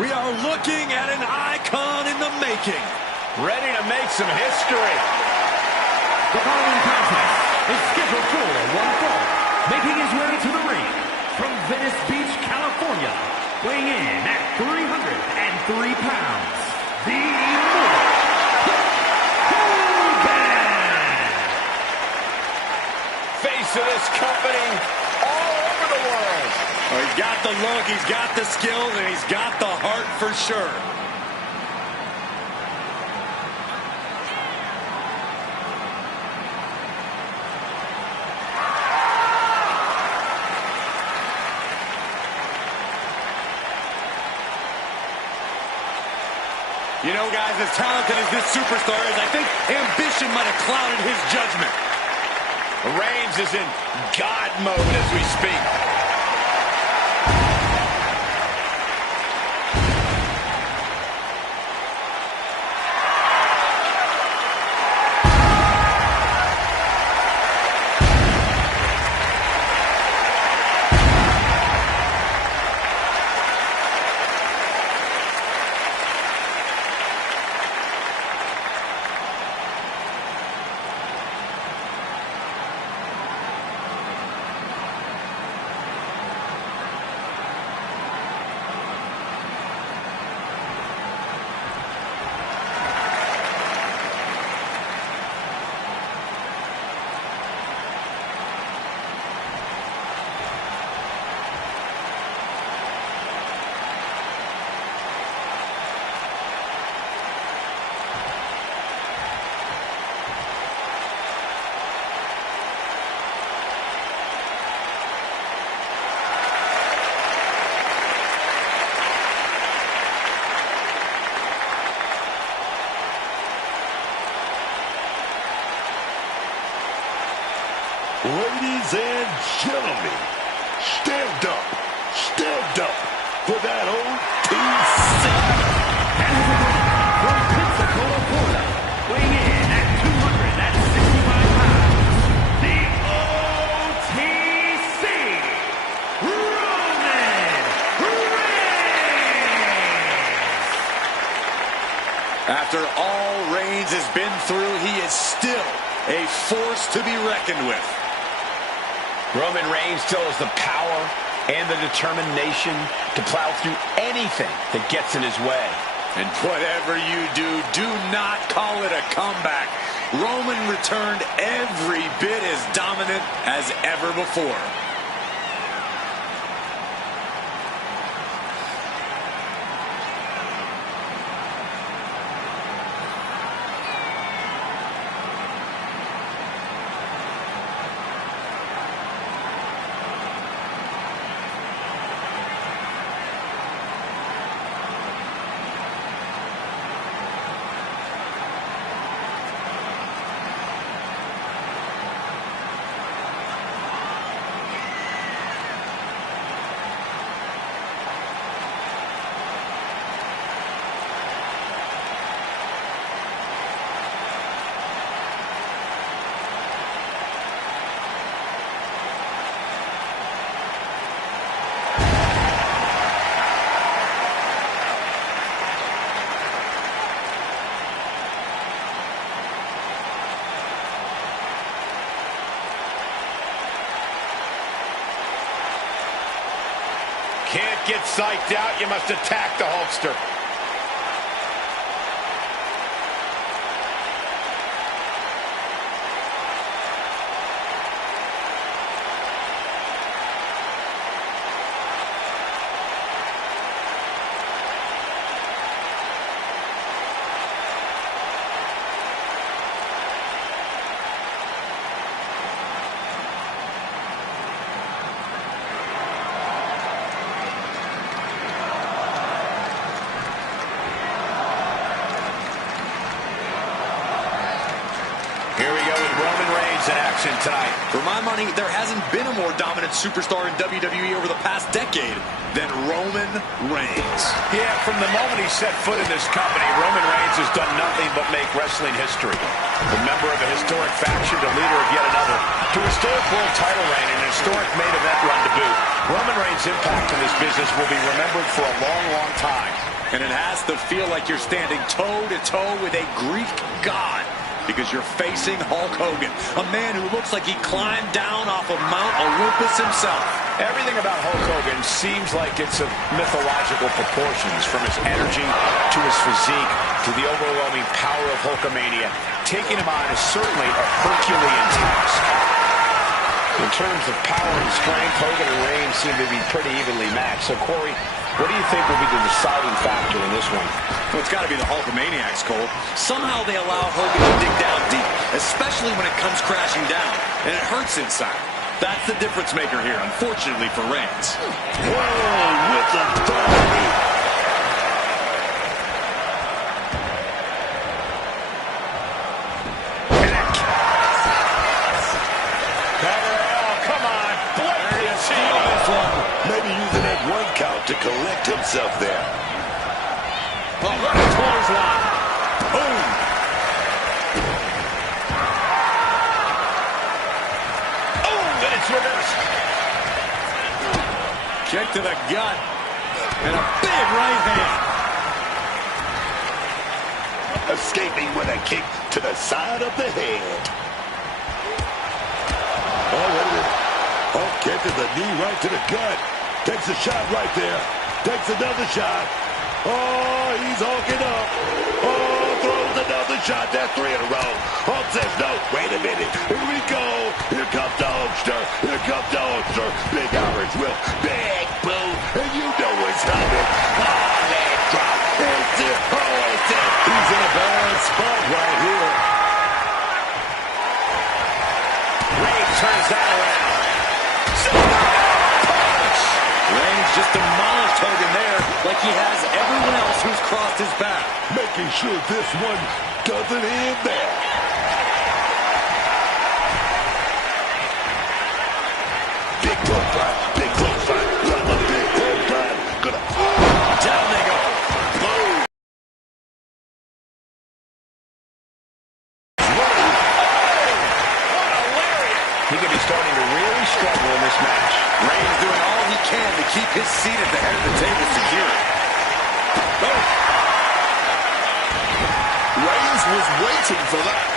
We are looking at an icon in the making. Ready to make some history. The following contest is scheduled for one fall. Making his way to the ring from Venice Beach, California, weighing in at 303 pounds, the Immortal Hogan! Face of this company all over the world. Oh, he's got the look, he's got the skills, and he's got the heart for sure. You know, guys, as talented as this superstar is, I think ambition might have clouded his judgment. Reigns is in God mode as we speak. Ladies and gentlemen, stand up for that OTC. From Pensacola, Florida, weighing in at 265 pounds, the OTC, Roman Reigns! After all Reigns has been through, he is still a force to be reckoned with. Roman Reigns still has the power and the determination to plow through anything that gets in his way. And whatever you do, do not call it a comeback. Roman returned every bit as dominant as ever before. Can't get psyched out, you must attack the Hulkster. In action tonight. For my money, there hasn't been a more dominant superstar in WWE over the past decade than Roman Reigns. Yeah, from the moment he set foot in this company, Roman Reigns has done nothing but make wrestling history. A member of a historic faction to leader of yet another. To a historic world title reign and an historic main event run to boot, Roman Reigns' impact in this business will be remembered for a long, long time. And it has to feel like you're standing toe-to-toe with a Greek god, because you're facing Hulk Hogan, a man who looks like he climbed down off of Mount Olympus himself. Everything about Hulk Hogan seems like it's of mythological proportions, from his energy to his physique to the overwhelming power of Hulkamania. Taking him on is certainly a Herculean task. In terms of power and strength, Hogan and Reigns seem to be pretty evenly matched. So, Corey, what do you think will be the deciding factor in this one? Well, it's got to be the Hulkamaniacs, Cole. Somehow they allow Hogan to dig down deep, especially when it comes crashing down, and it hurts inside. That's the difference maker here, unfortunately for Reigns. Whoa, with authority. Maybe using that one count to collect himself there. Oh, what a clothesline. Boom. Oh, and it's reversed. Kick to the gut. And a big right hand. Escaping with a kick to the side of the head. Oh, wait a minute. Oh, catches the knee right to the gut. Takes a shot right there. Takes another shot. Oh, he's hulking up. Oh, throws another shot. That's 3 in a row. Hulk says, no, wait a minute. Here we go. Here comes the Hulkster. Here comes the Hulkster. Big Irish whip. Big boom. And you know what's coming. Oh, leg drop. It's it. Oh, it's it. He's in a bad spot right here. Reigns turns that around. Reigns just demolished Hogan there like he has everyone else who's crossed his path. Making sure this one doesn't end there. Big clothesline. Big clothesline. Another big clothesline. Gonna... Down they go. Boom. What a lariat. He could be starting to really struggle in this match. Reigns doing all he can to keep his seat at the head of the table secure. Oh. Reigns was waiting for that.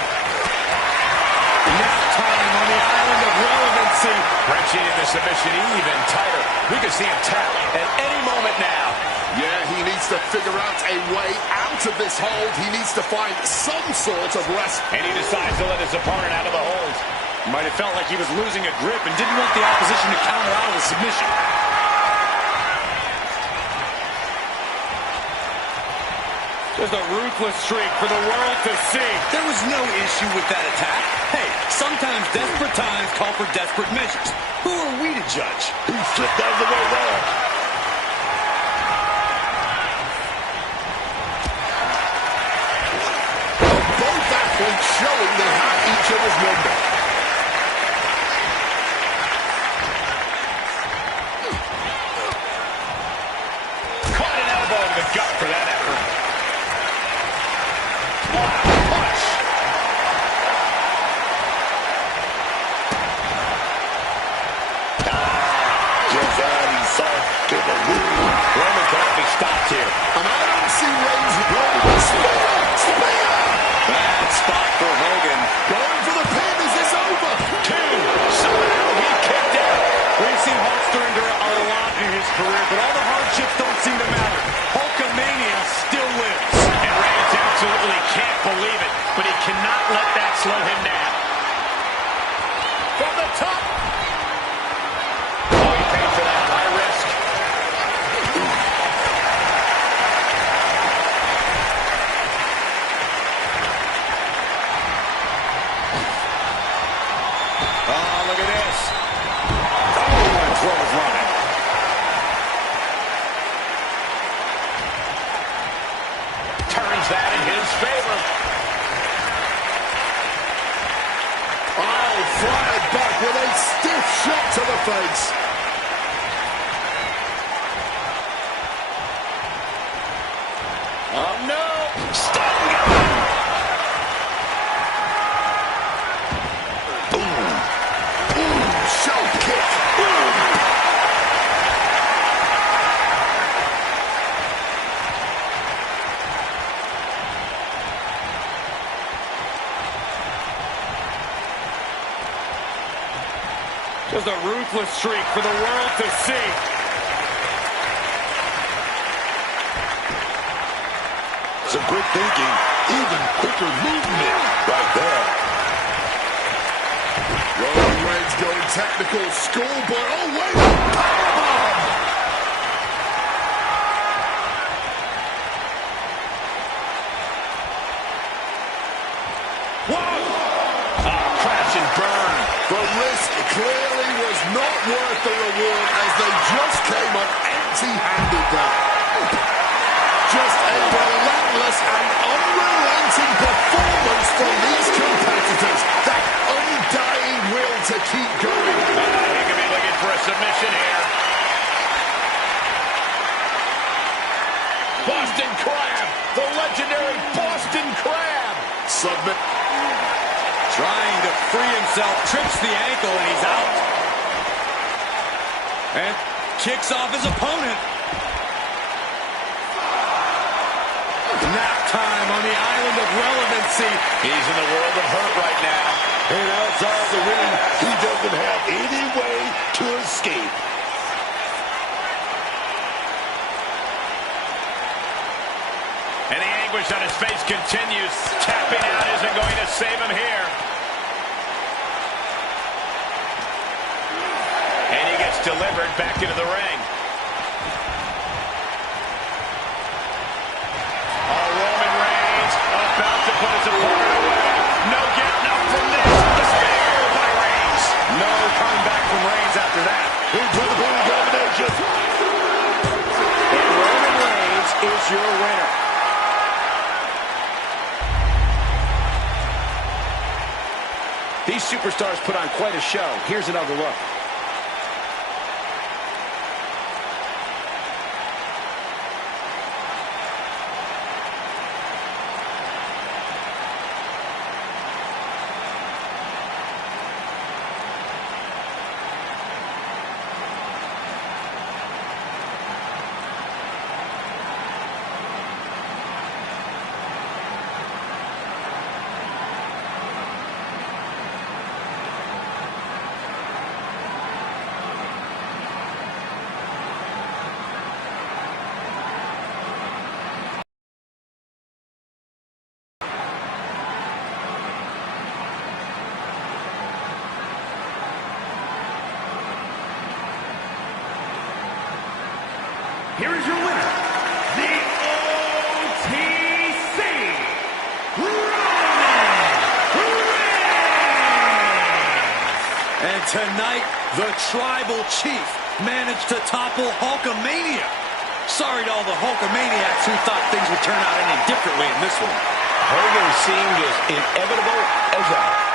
Nap time on the island of relevancy. Wrenching in the submission even tighter. We could see him tap at any moment now. Yeah, he needs to figure out a way out of this hold. He needs to find some sort of rest. And he decides to let his opponent out of the hold. Might have felt like he was losing a grip and didn't want the opposition to counter out of the submission. Just a ruthless streak for the world to see. There was no issue with that attack. Hey, sometimes desperate times call for desperate measures. Who are we to judge? He slipped out of the way there. Both athletes showing they have each other's number. Caught an elbow to the gut for that effort. Wow, punch. Just adding salt to the wound. Roman cannot be stopped here. And I don't see Reigns rolling. Spear! Bad spot for Hogan. Going for the pin. Is this over? 2. Somehow he kicked out. We've seen Hulkster endure a lot in his career, but all the hardships don't seem to matter. Hulkamania still lives. And Reigns absolutely can't believe it, but he cannot let that slow him down. From the top. Oh, he paid for that high risk. Oh, look at this. Oh, and throw is running. Turns that in his favor. Oh, fired back with a stiff shot to the face. Oh, no. Just a ruthless streak for the world to see. Some quick thinking, even quicker movement right there. Roman Reigns going technical schoolboy. Oh, wait! Powerbomb! Crash and burn. The risk clearly was not worth the reward as they just came up empty-handed there. Just a relentless and unrelenting performance from these competitors. That undying will to keep going. He could be looking for a submission here. Boston Crab, the legendary Boston Crab. Submit. Trying to free himself, trips the ankle, and he's out. And kicks off his opponent. Nap time on the island of relevancy. He's in the world of hurt right now. And outside the ring, he doesn't have any way to escape. And the anguish on his face continues. Tapping out isn't going to save him here. And he gets delivered back into the ring. Oh, Roman Reigns about to put his opponent away. No getting up from this. The spear by Reigns. No coming back from Reigns after that. Into the booty combination. And Roman Reigns is your winner. These superstars put on quite a show. Here's another look. Here is your winner, the OTC, Roman Reigns! And tonight, the Tribal Chief managed to topple Hulkamania. Sorry to all the Hulkamaniacs who thought things would turn out any differently in this one. Hogan seemed as inevitable as ever.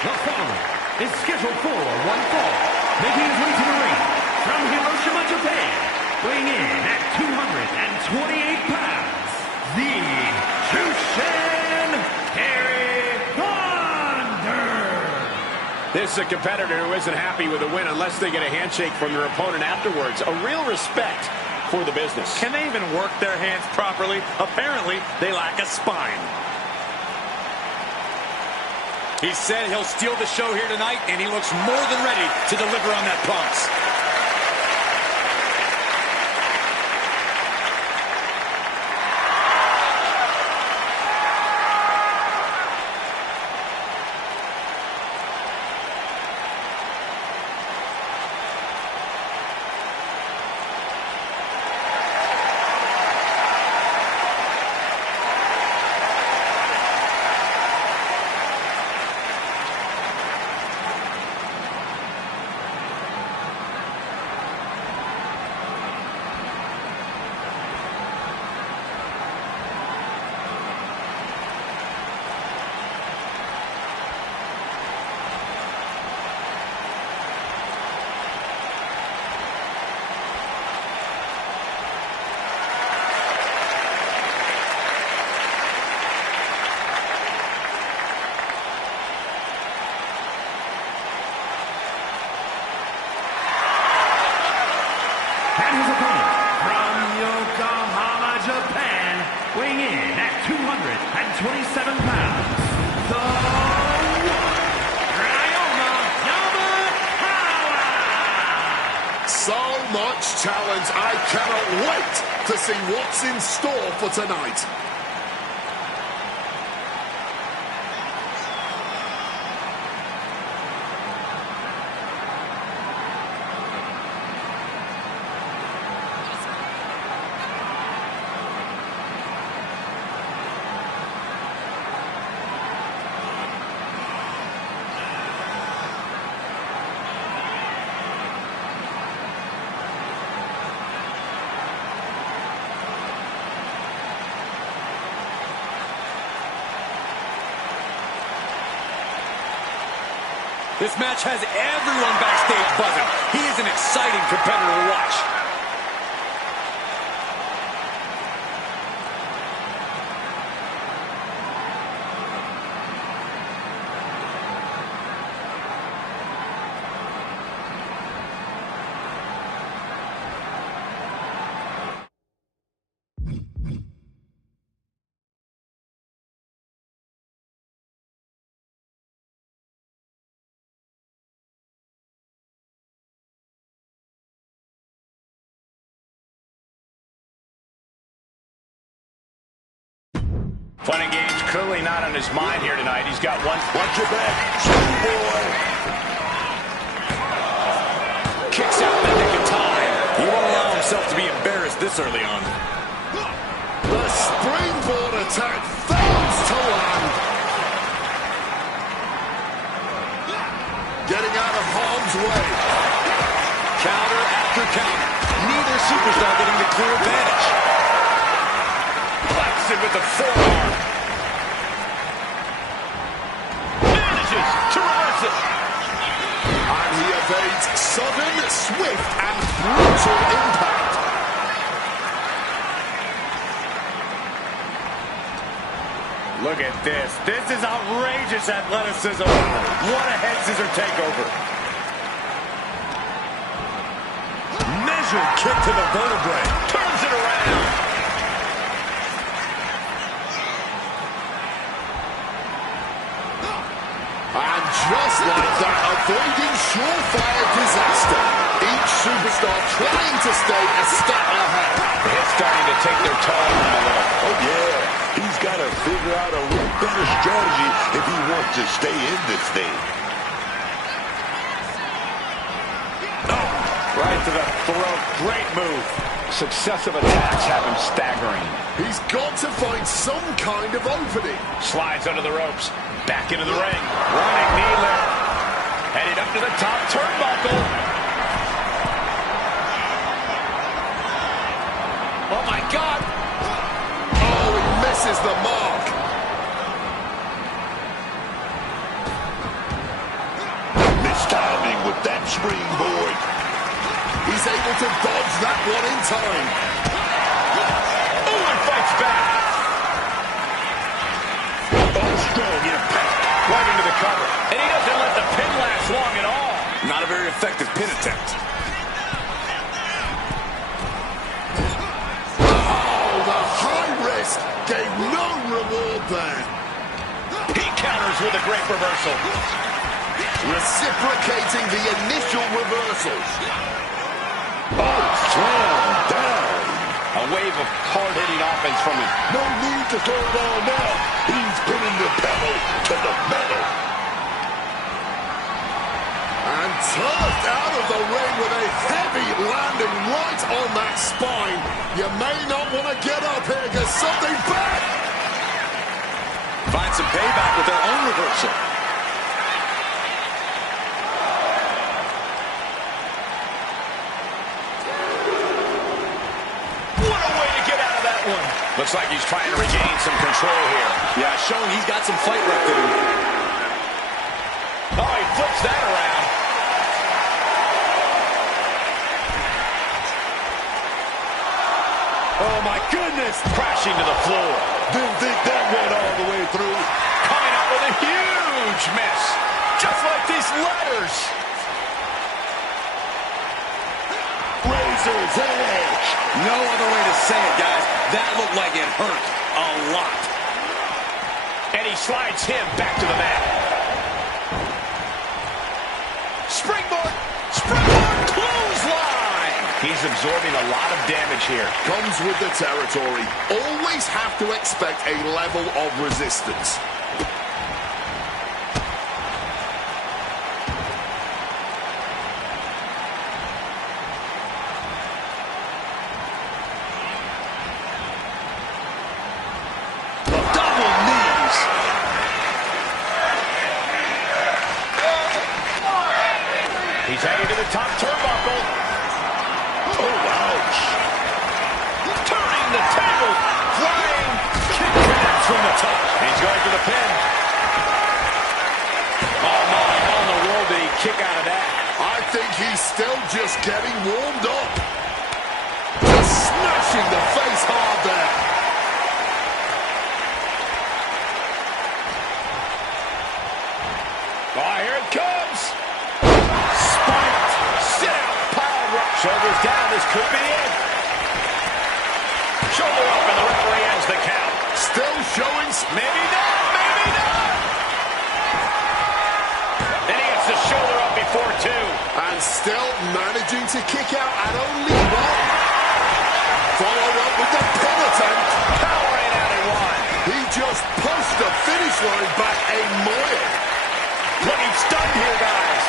The following is scheduled for one fall, making his way to the ring from Hiroshima, Japan, weighing in at 228 pounds, the Jushin Harry Thunder. This is a competitor who isn't happy with a win unless they get a handshake from their opponent afterwards. A real respect for the business. Can they even work their hands properly? Apparently, they lack a spine. He said he'll steal the show here tonight, and he looks more than ready to deliver on that promise. And his opponent from Yokohama, Japan, weighing in at 227 pounds, the Ryoma Yamahawa. So much talent. I cannot wait to see what's in store for tonight. This match has everyone backstage buzzing. He is an exciting competitor to watch. Fun and games clearly not on his mind here tonight. He's got one. Watch your back, boy. Kicks out in the nick of time. He won't allow himself to be embarrassed this early on. The springboard attack fails to land. Getting out of harm's way. Counter after counter. Neither superstar getting the clear advantage. Blasted with the forearm. Manages to reverse it. And he evades sudden, swift, and brutal impact. Look at this. This is outrageous athleticism. What a head scissor takeover. Measured kick to the vertebrae. Turns it around. And just like that, avoiding surefire disaster. Each superstar trying to stay a step ahead. It's starting to take their toll on him a little. Oh, yeah. He's got to figure out a little better strategy if he wants to stay in this thing. Oh, right to the throat. Great move. Successive attacks have him staggering. He's got to find some kind of opening. Slides under the ropes. Back into the ring. Running knee lift. Headed up to the top turnbuckle. Oh, my God. Oh, he misses the mark. springboard. He's able to dodge that one in time. Oh, and fights back. Oh, strong impact. Right into the cover. And he doesn't let the pin last long at all. Not a very effective pin attempt. Oh, the high risk gave no reward there. He counters with a great reversal. Reciprocating the initial reversals. Oh, slam down. A wave of hard-hitting offense from him. No need to throw it all now. He's pinning the pedal to the metal. And turfed out of the ring with a heavy landing right on that spine. You may not want to get up here because something bad. Find some payback with their own reversal. What a way to get out of that one. Looks like he's trying to regain some control here. Yeah, showing he's got some fight left in him. Oh, he flips that around. Oh, my goodness. Crashing to the floor. Didn't think that went all the way through. Coming out with a huge miss. Just like these letters. Razor's edge. No other way to say it, guys. That looked like it hurt a lot. And he slides him back to the mat. Springboard. Springboard clothesline. He's absorbing a lot of damage here. Comes with the territory. Always have to expect a level of resistance. Double knees. He's heading to the top turnbuckle. Oh, ouch. Turning the table. Flying kick connects from the top. He's going for the pin. Oh, my. How in the world did he kick out of that? I think he's still just getting warmed up. Just smashing the face hard there. Oh, here it comes. Spiked. Sit out. Pile driver. Shoulders down. This could be it. Shoulder up, and the referee ends the count. Still showing. Maybe not. Maybe not. And he gets the shoulder up before two. And still managing to kick out at only one. Followed up with the pin attempt. Powering out at one. He just pushed the finish line back a mile. Looking stunned here, guys.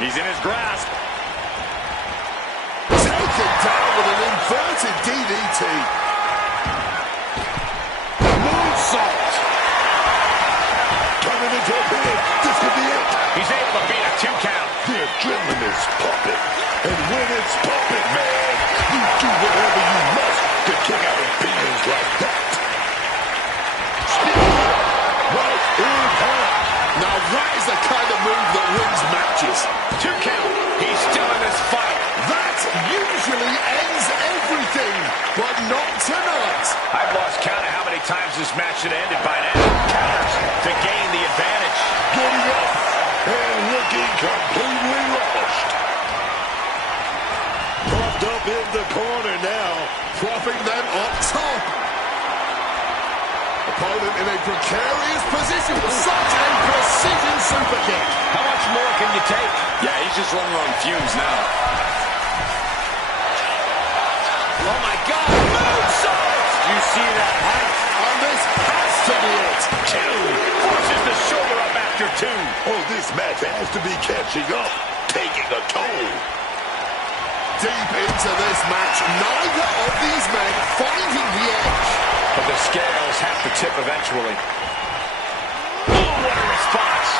He's in his grasp. Taken down with an inverted DDT. Moonsault. Turning into a pin. This could be it. He's able to beat a 2 count. The adrenaline is pumping. And when it's pumping, man, you do whatever you must to kick out opinions like that. Right in hand. Now that is the kind of move that wins matches. 2 count. He's still in this fight. That usually ends everything, but not tonight. I've lost count of how many times this match had ended by now. Counters to gain the advantage. Getting up and looking completely lost. Propped up in the corner now. Propping them up top. Opponent in a precarious position. Such a precision super kick. How much more can you take? Yeah, he's just running on fumes now. Oh, my God. Moonsault. You see that height? And this has to be it. 2. Forces the shoulder up after 2. Oh, this match has to be catching up, taking a toll. Deep into this match, neither of these men finding the edge. But the scales have to tip eventually. Oh, what a response.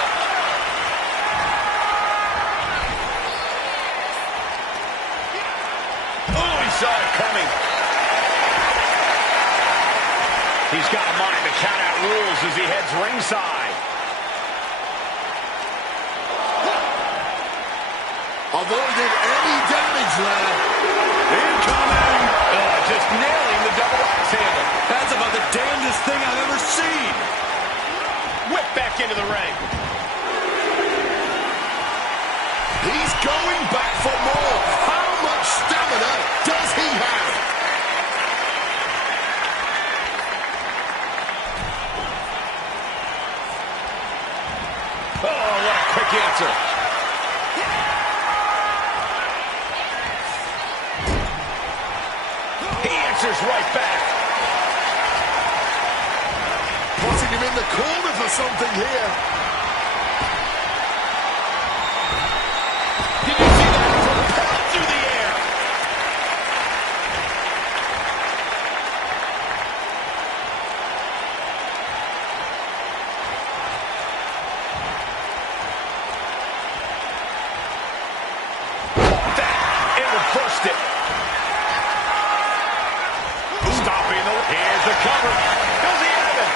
Oh, he saw it coming. He's got a mind to count out rules as he heads ringside. Avoided any damage there. Incoming! Oh, just nailing the double axe handle. That's about the damnedest thing I've ever seen. Whip back into the ring. He's going back for more. How much stamina does he have? Oh, what a quick answer. He answers right back. Putting him in the corner for something here. Did you see that? Propelled through the air. That, it reversed it. Stopping the, here's the cover. Does he have it?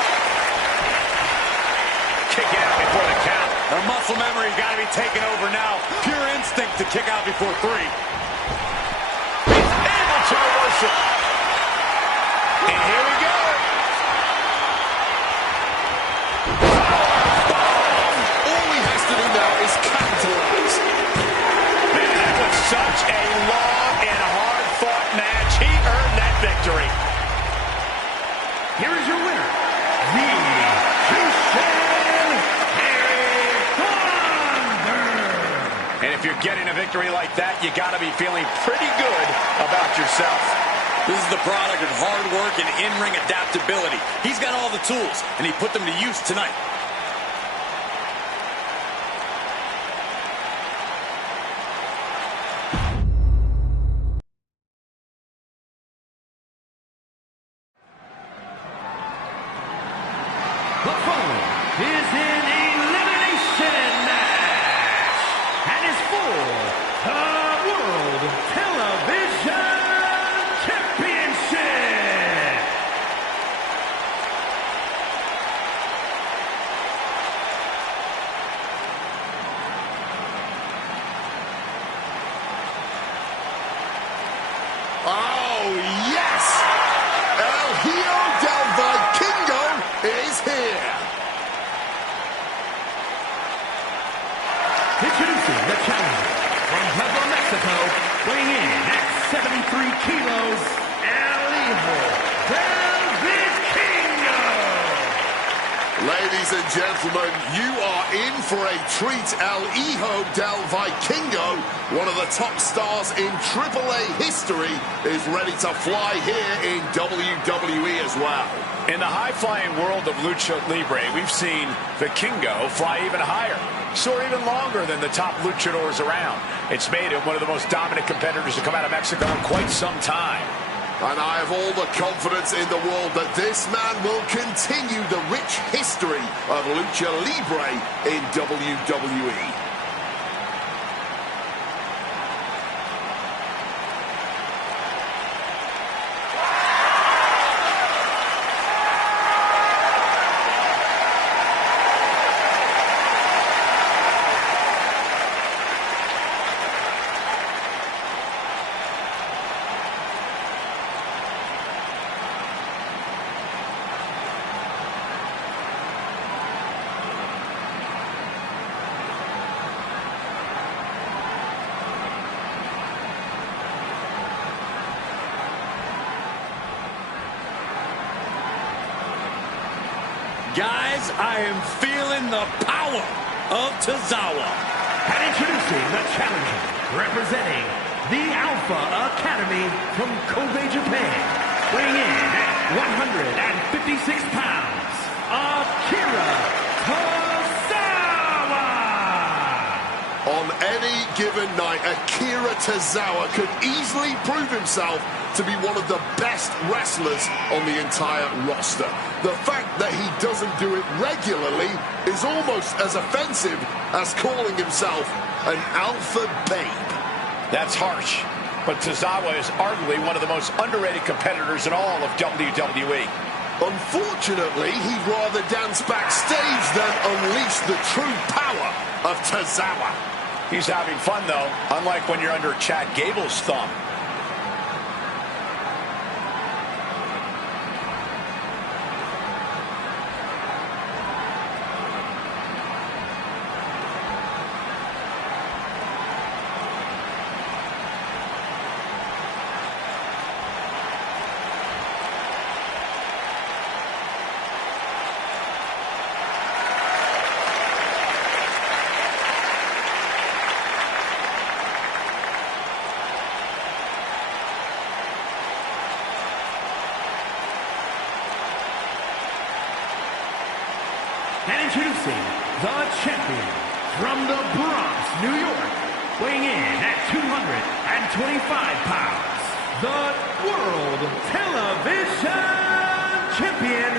Kick out before the count. The muscle memory's got to be taken over now. Pure instinct to kick out before 3. He's able to reverse it. And here we go. All he has to do now is capitalize. Man, that was such a long and hard-fought match. He earned that victory. Here is your winner, the And if you're getting a victory like that, you got to be feeling pretty good about yourself. This is the product of hard work and in-ring adaptability. He's got all the tools, and he put them to use tonight. The following is an elimination match and is for the World Television Championship. Oh, yes! El Hijo del Vikingo is here. Introducing the challenger from Puebla, Mexico, weighing in at 73 kilos, El Hijo del Vikingo. Ladies and gentlemen, you are in for a treat. El Hijo del Vikingo, one of the top stars in AAA history, is ready to fly here in WWE as well. In the high-flying world of Lucha Libre, we've seen Vikingo fly even higher, soar even longer than the top luchadors around. It's made him one of the most dominant competitors to come out of Mexico in quite some time. And I have all the confidence in the world that this man will continue the rich history of Lucha Libre in WWE. Guys, I am feeling the power of Tozawa. And introducing the challenger, representing the Alpha Academy from Kobe, Japan, weighing in at 156 pounds, Akira Tozawa. On any given night, Akira Tozawa could easily prove himself to be one of the best wrestlers on the entire roster. The fact that he doesn't do it regularly is almost as offensive as calling himself an alpha babe. That's harsh, but Tozawa is arguably one of the most underrated competitors in all of WWE. Unfortunately, he'd rather dance backstage than unleash the true power of Tozawa. He's having fun, though, unlike when you're under Chad Gable's thumb. And introducing the champion from the Bronx, New York, weighing in at 225 pounds, the World Television Champion,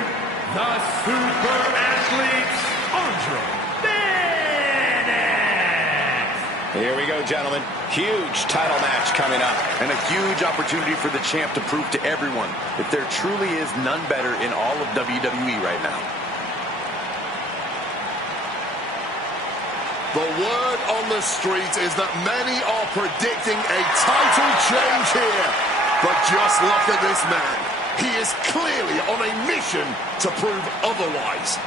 the Super Athlete, Andre Bennett. Here we go, gentlemen. Huge title match coming up. And a huge opportunity for the champ to prove to everyone that there truly is none better in all of WWE right now. The word on the street is that many are predicting a title change here. But just look at this man. He is clearly on a mission to prove otherwise.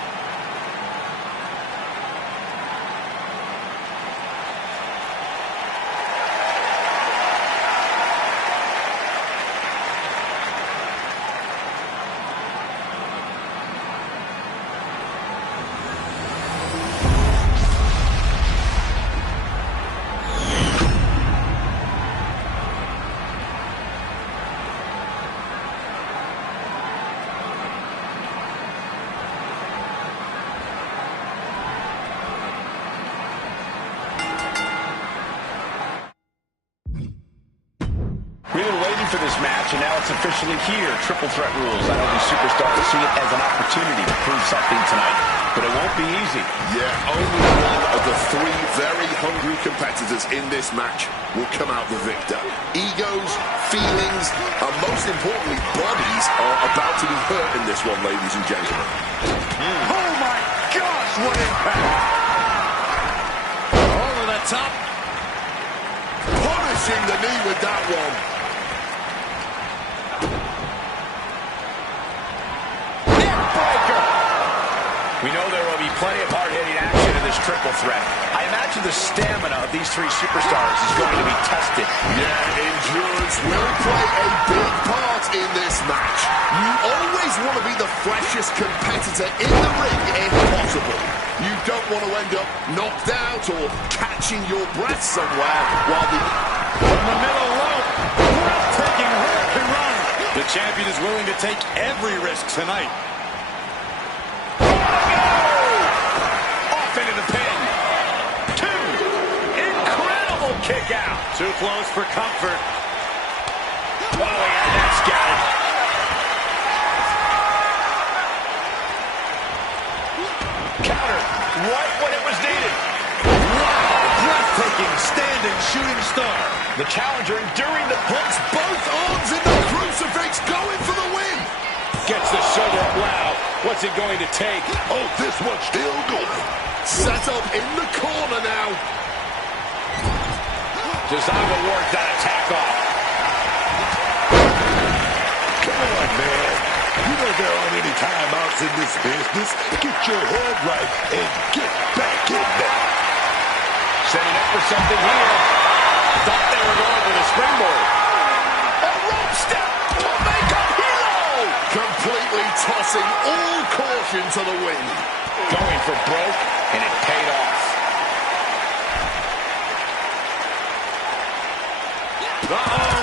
We've been waiting for this match, and now it's officially here. Triple threat rules. I know these superstars see it as an opportunity to prove something tonight, but it won't be easy. Yeah, only one of the three very hungry competitors in this match will come out the victor. Egos, feelings, and most importantly, bodies are about to be hurt in this one, ladies and gentlemen. Oh, my gosh, what impact! Over the top. Punishing the knee with that one. We know there will be plenty of hard-hitting action in this triple threat. I imagine the stamina of these three superstars is going to be tested. Yeah, endurance will play a big part in this match. You always want to be the freshest competitor in the ring if possible. You don't want to end up knocked out or catching your breath somewhere while the... From the middle rope, breathtaking hurricane run. The champion is willing to take every risk tonight. Into the pin. 2. Incredible kick out. Too close for comfort. Oh, he had that scattered. Counter. Right when it was needed. Wow, breathtaking standing shooting star. The challenger enduring the Puts both arms in the crucifix, going for the win. Gets the shoulder up loud. What's it going to take? Oh, this one's still going. Set up in the corner now. Tozawa wards that attack off. Come on, man. You know there aren't any timeouts in this business. Get your head right and get back in there. Setting up for something here. Thought they were going for the springboard. A rope step to make a hero. Completely tossing all caution to the wind. Going for broke, and it paid off. Uh-oh.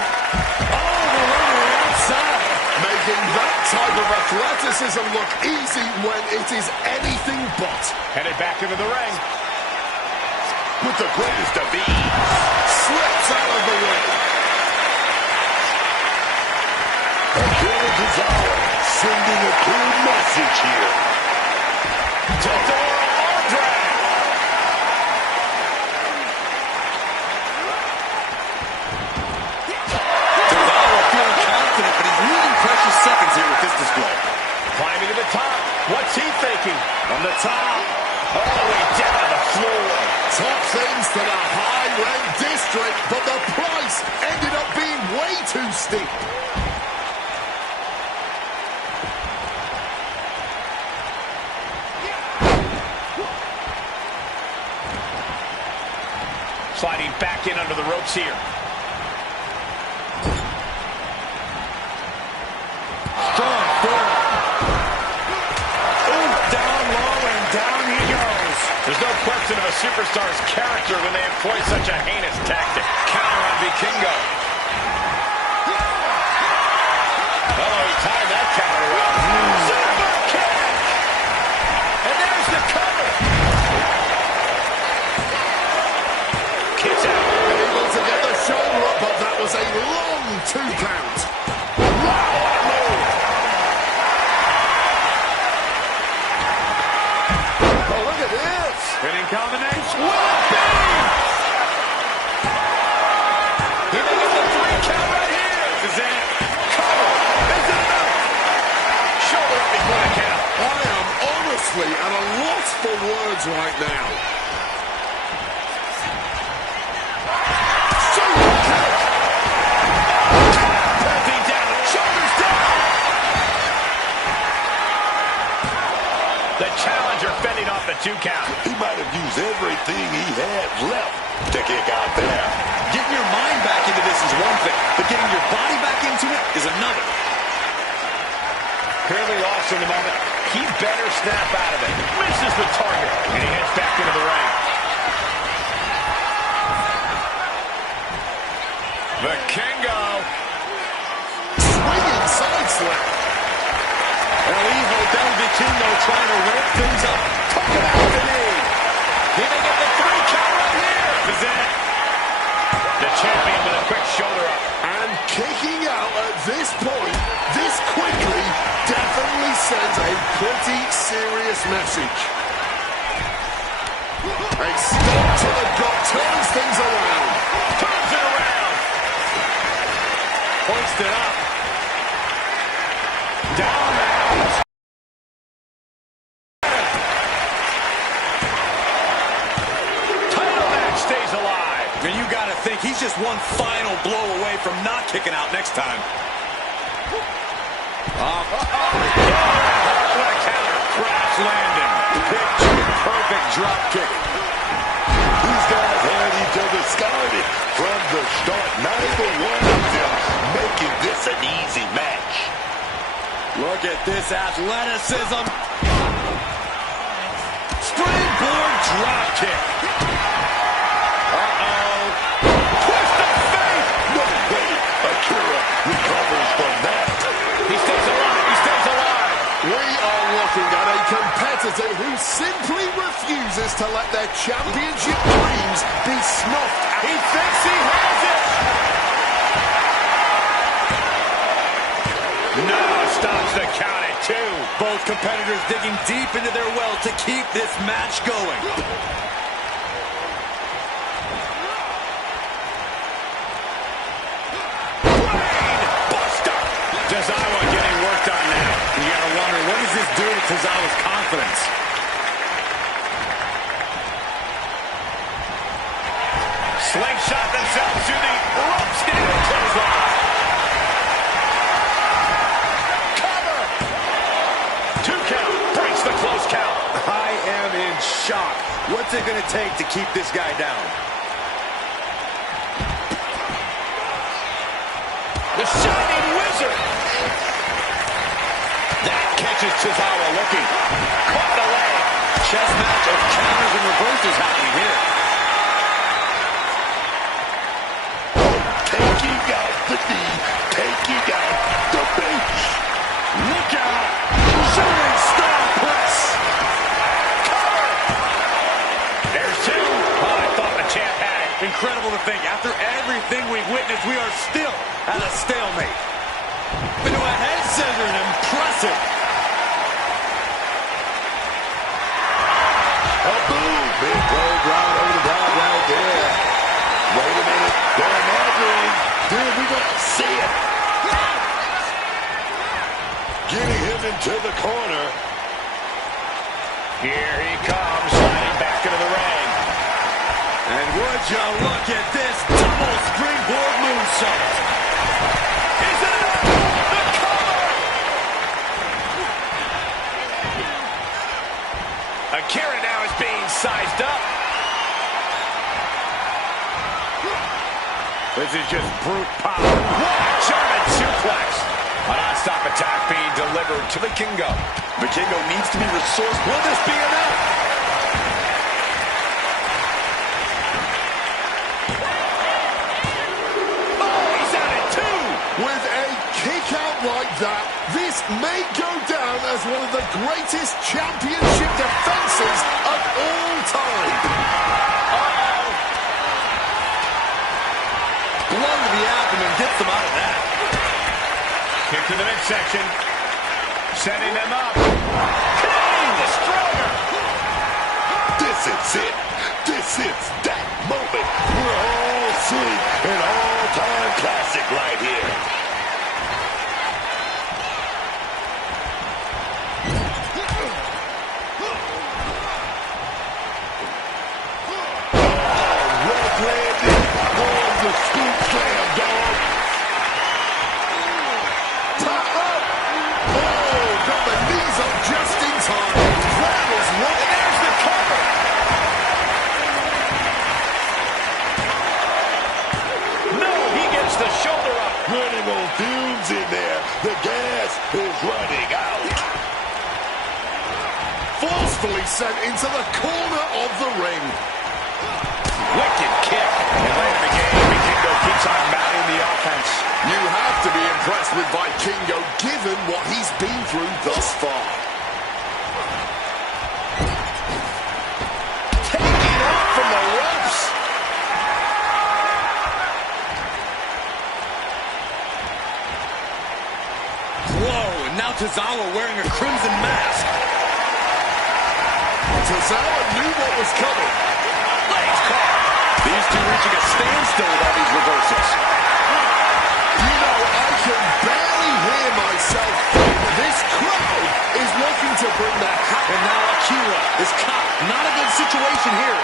Oh, the runner outside. Making that type of athleticism look easy when it is anything but. Headed back into the ring. With the greatest of ease. Slips out of the way. Akira Tozawa sending a clear message here. Tozawa arm drag. Tozawa feeling confident, but he's losing precious seconds here with this display. Heading to the top. What's he thinking? On the top. All the way down to the floor. Top things to the high-rent district, but the price ended up being way too steep. Sliding back in under the ropes here. Strong forearm. Ooh, down low and down he goes. There's no question of a superstar's character when they employ such a heinous tactic. Counter on Vikingo. Oh, he timed that counter well. Super kick! And there's the cover. Kicks out. Able to get the shoulder up, but that was a long 2 count. Wow, what a move! Oh, look at this! Spinning combination. Will it be? He may get the 3 count right here. This is it. Cover. Is it enough? Shoulder up before the count. I am honestly at a loss for words right now. Super kick! Pelting down. Shoulders down. The challenger fending off the 2 count. He might have used everything he had left to kick out there. Getting your mind back into this is one thing, but getting your body back into it is another. Clearly lost in the moment. He better snap out of it. Misses the target. And he heads back into the ring. Vikingo. Swinging side slap. El Hijo del Vikingo trying to ramp things up. Talking about the knee. He may get the 3 count right here. This is it. The champion with a quick shoulder up. And kicking out at this point, this quickly, definitely sends a pretty serious message. A stop to the gut turns things around. Turns it around. Hoist it up. Down now. Title match stays alive. And you got to think he's just one final blow away from not kicking out next time. What a counter. Crash landing. Picture perfect drop kick. These guys had each other scouted from the start. Neither one of them making this an easy match. Look at this athleticism. Springboard drop kick. Uh-oh. Twist of fate. No way Akira recovers from that. He stays alive. He stays alive. We are looking at a competitor who simply refuses to let their championship dreams be snuffed out. He thinks he has it. No, stops the count at 2. Both competitors digging deep into their well to keep this match going. Buster. Tozawa getting worked on now. You gotta wonder, what does this do to Tozawa's confidence? Slingshot themselves through the ropes. Getting a clothesline. Cover. 2 count. Breaks the close count. I am in shock. What's it gonna take to keep this guy down? The Shining Wizard. That catches Tozawa looking. Caught the leg. Chess match of counters and reversals happening here. Taking out the knee, taking out the base. Look out! Shooting star press. Cover. There's 2. Oh, I thought the champ had it. Incredible to think, after everything we've witnessed, we are still at a stalemate. Into a head scissors, impressive. A boom! Big road right over the ground right there. Wait a minute. They're measuring. Dude, we're going to see it. Getting him in into the corner. Here he comes, sliding back into the ring. And would you look at this double springboard moonsault. Is it enough? The cover! Akira now is being sized up. This is just brute power. What a German suplex. A non-stop attack being delivered to Vikingo. Vikingo needs to be resourceful. Will this be enough? Oh, he's out at two. With a kick out like that, this may go down as one of the greatest championship defenses of all time. Blow to the abdomen gets them out of that. Kick to the midsection. Setting them up. King Destroyer. This is it. This is that moment. We're all seeing an all-time classic right here. Oh, rough landing. Oh, the scoop slam, dog. Tap up. Oh, got the knees up just in time. That was what. And there's the cover. No, he gets the shoulder up. Running on fumes in there. The gas is running out. Forcefully sent into the corner of the ring. Wicked kick. And later in the game, Vikingo keeps on mounting the offense. You have to be impressed with Vikingo given what he's been through thus far. Taking off from the ropes. Whoa, and now Tozawa wearing a crimson mask. Tozawa knew what was coming. Legs caught. These two reaching a standstill with all these reversals. You know, I can barely hear myself think. This crowd is looking to bring the hat. And now Akira is caught. Not a good situation here.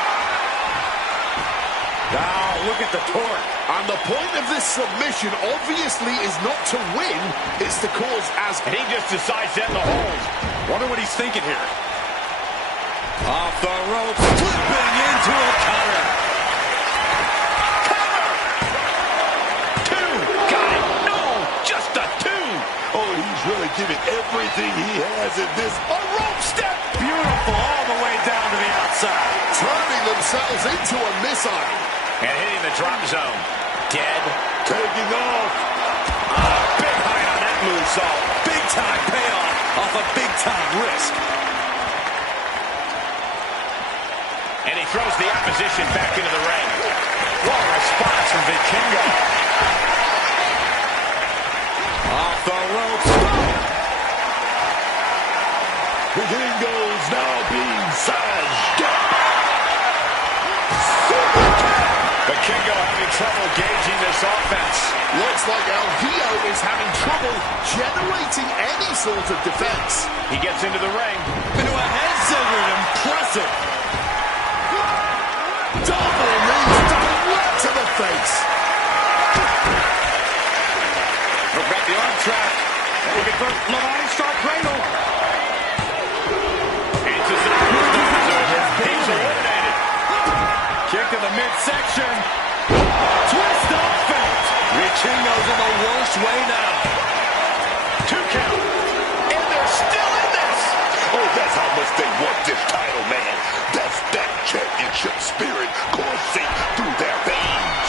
Now, look at the torque. And the point of this submission obviously is not to win, it's to cause as... And he just decides to end the hold. Wonder what he's thinking here. Off the ropes, flipping into a cutter. Two. Got it. No, just a two. Oh, he's really giving everything he has in this. A rope step. Beautiful all the way down to the outside. turning themselves into a missile. And hitting the drop zone. Dead. Taking off. Big height on that moonsault. Big time payoff off a big time risk. And he throws the opposition back into the ring. What a response from Vikingo. Off the ropes. Vikingo's now being sized up. Vikingo having trouble gauging this offense. Looks like El Hijo is having trouble generating any sort of defense. He gets into the ring. Into a head scissors. Impressive. Double knees direct to the face. Look back the arm trap. Looking for Lamar Star Cradle. And he's eliminated. Kick to the midsection. Twist offense. Vikingo's in the worst way now. 2 count. And they're still in this. Oh, that's how much they want this title, man. That's that championship spirit coursing through their veins.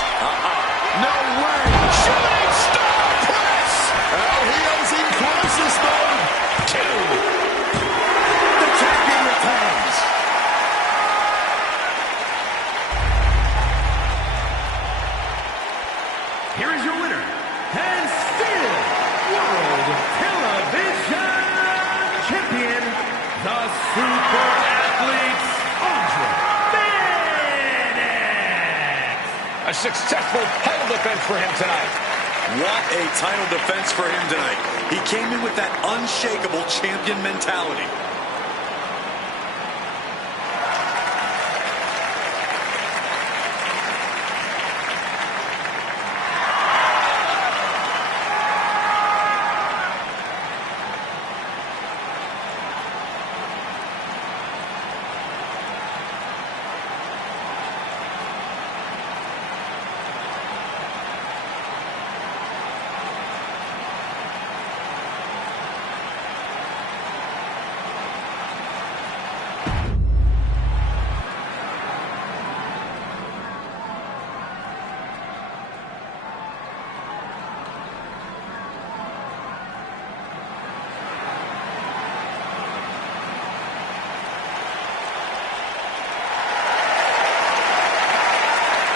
No way. Shooting star press. El Hijo's in crisis mode. 2. The champion returns. Here is your winner, and still World Television Champion, the Super Athletes, Andre Bennett. A successful title defense for him tonight. What a title defense for him tonight. He came in with that unshakable champion mentality.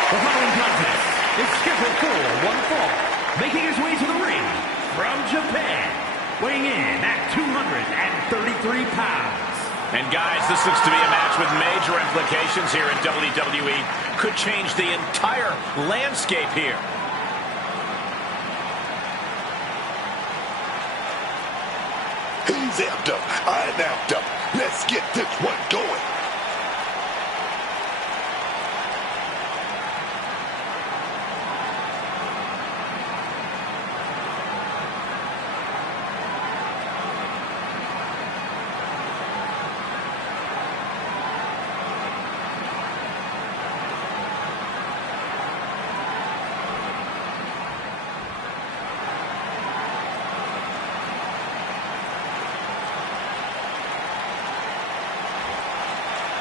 The following contest is scheduled for one fall. Making his way to the ring from Japan, weighing in at 233 pounds. And guys, this looks to be a match with major implications here in WWE. Could change the entire landscape here. He's amped up. I'm amped up. Let's get this one going.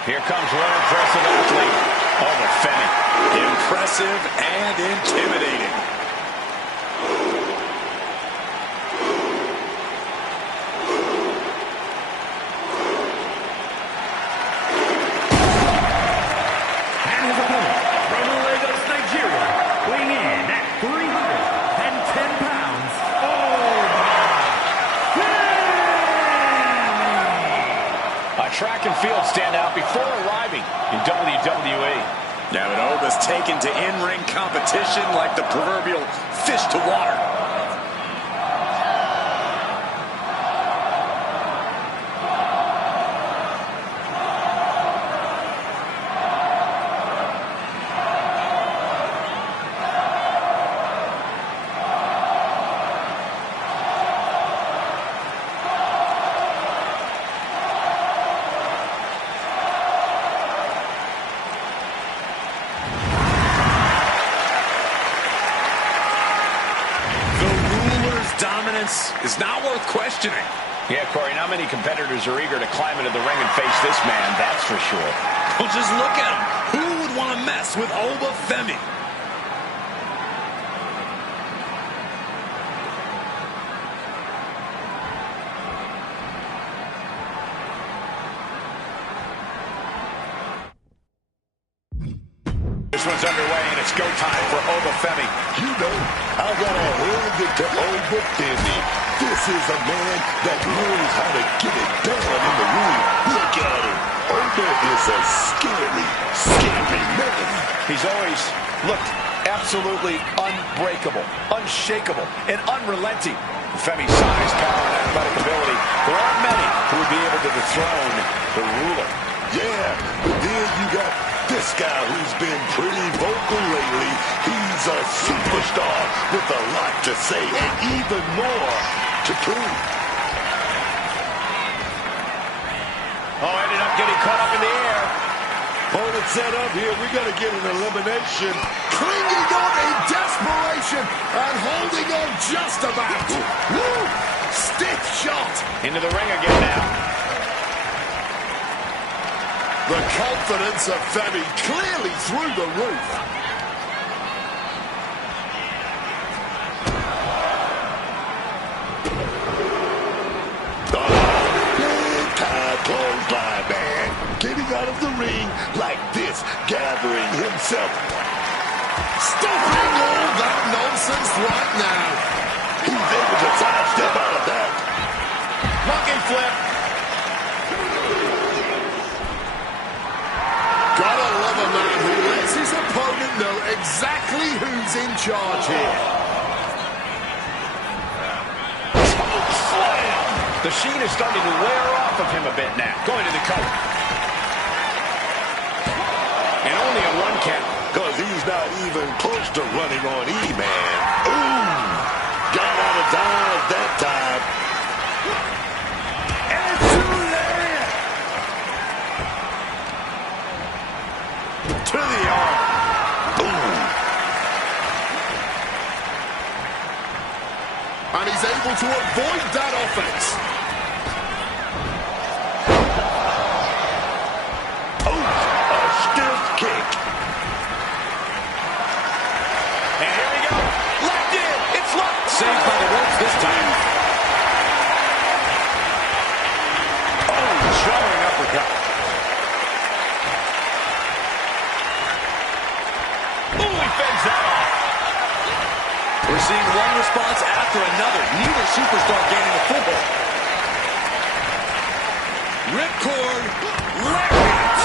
Here comes one impressive athlete. Oh, the Femi. Impressive and intimidating. And his opponent from Lagos, Nigeria, weighing in at 310 pounds. A track and field standout before arriving in WWE. Now Oba's taken to in-ring competition like the proverbial fish to water. Dominance is not worth questioning. Yeah, Corey, not many competitors are eager to climb into the ring and face this man, that's for sure. Well, just look at him. Who would want to mess with Oba Femi? This one's underway, and it's go time for Oba Femi. You know, I gotta hand it to Oba Femi. This is a man that knows how to get it done in the ring. Look at him. Oba is a scary, scary man. He's always looked absolutely unbreakable, unshakable, and unrelenting. Femi's size, power, and athletic ability, there aren't many who would be able to dethrone the ruler. Yeah, but then you got this guy who's been pretty vocal lately. He's a superstar with a lot to say and even more to prove. Oh, ended up getting caught up in the air. Hold it set up here. We got to get an elimination. Clinging on in desperation and holding on just about. Woo! Stiff shot. Into the ring again now. The confidence of Femi clearly through the roof. Big time clothesline, man. Getting out of the ring like this, gathering himself. Stopping all that nonsense right now. He's able to sidestep out of that. Monkey flip. Gotta love a man who lets his opponent know exactly who's in charge here. The sheen is starting to wear off of him a bit now. Going to the cover. And only a 1 count. Because he's not even close to running on E-Man. Ooh! Got out of dodge that time. And lariat! To the arm. Ooh! And he's able to avoid that offense. Oh, a stiff kick. And here we go. Locked in. It's locked. Saved by the ropes this time. Oh, jarring uppercut. Ooh, he fends that off. We're seeing one response after another. Neither superstar gaining a foothold. Ripcord. Lariat.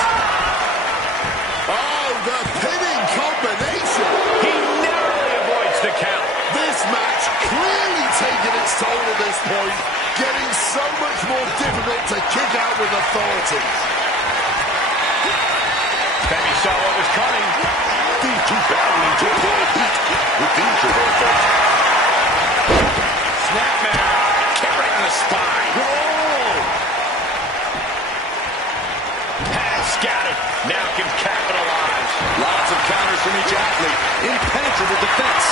Oh, the pinning combination. He narrowly avoids the count. This match clearly taking its toll at this point, getting so much more difficult to kick out with authority. Femi saw what was coming. These two battling to pull heat with these reversals. Snapmare. Kick right in the spine. Whoa! Has scattered. Now can capitalize. Lots of counters from each athlete. Impenetrable defense.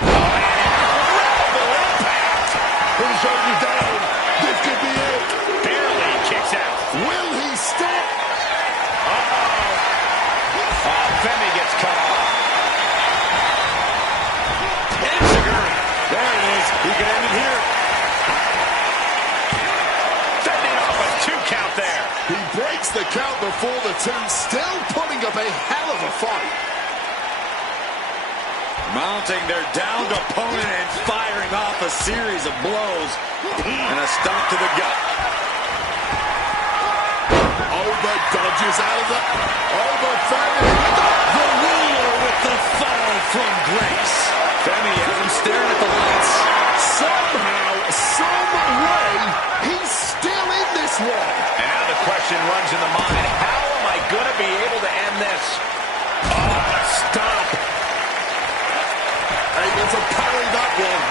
Incredible impact. Put his shoulders down. This could be it. Barely kicks out. Will he stop? Femi gets cut off. Enziguri. There it is. He can end it here. Fending off a 2 count there. He breaks the count before the 2, still putting up a hell of a fight. Mounting their downed opponent and firing off a series of blows. And a stomp to the gut. Over dodges out of the... Over Femi. The ruler with the fall from grace. Femi has him staring at the lights. Somehow, some way, he's still in this one. And now the question runs in the mind, how am I going to be able to end this? Oh, stop. Able to parry that one.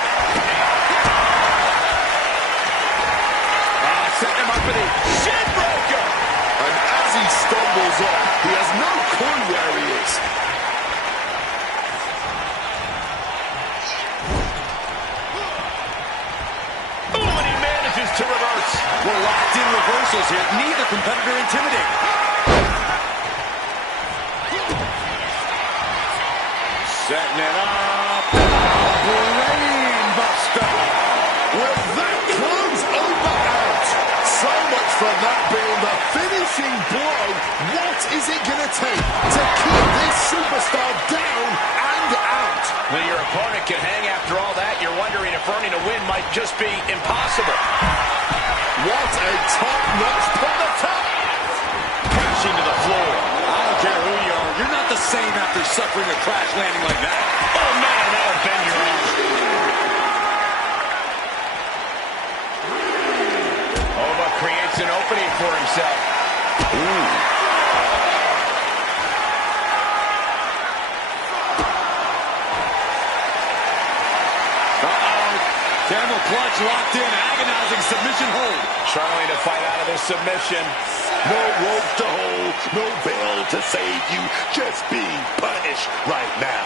Setting him up for the shin broker. And as he stumbles off, he has no clue where he is. Ooh, and he manages to reverse. We're locked in reversals here. Neither competitor intimidated. Setting it up. Brain buster. With that close over out. So much for that being the finishing blow. What is it going to take to keep this superstar down and out? When your opponent can hang after all that, you're wondering if earning a win might just be impossible. What a top-notch from the top. Crashing to the floor. I don't care who you are. You're not the same after suffering a crash landing like that. Oh, man, that'll bend your arm. Ova creates an opening for himself. Ooh. Camel clutch locked in, agonizing submission hold. Trying to fight out of this submission. No rope to hold, no bell to save you, just being punished right now.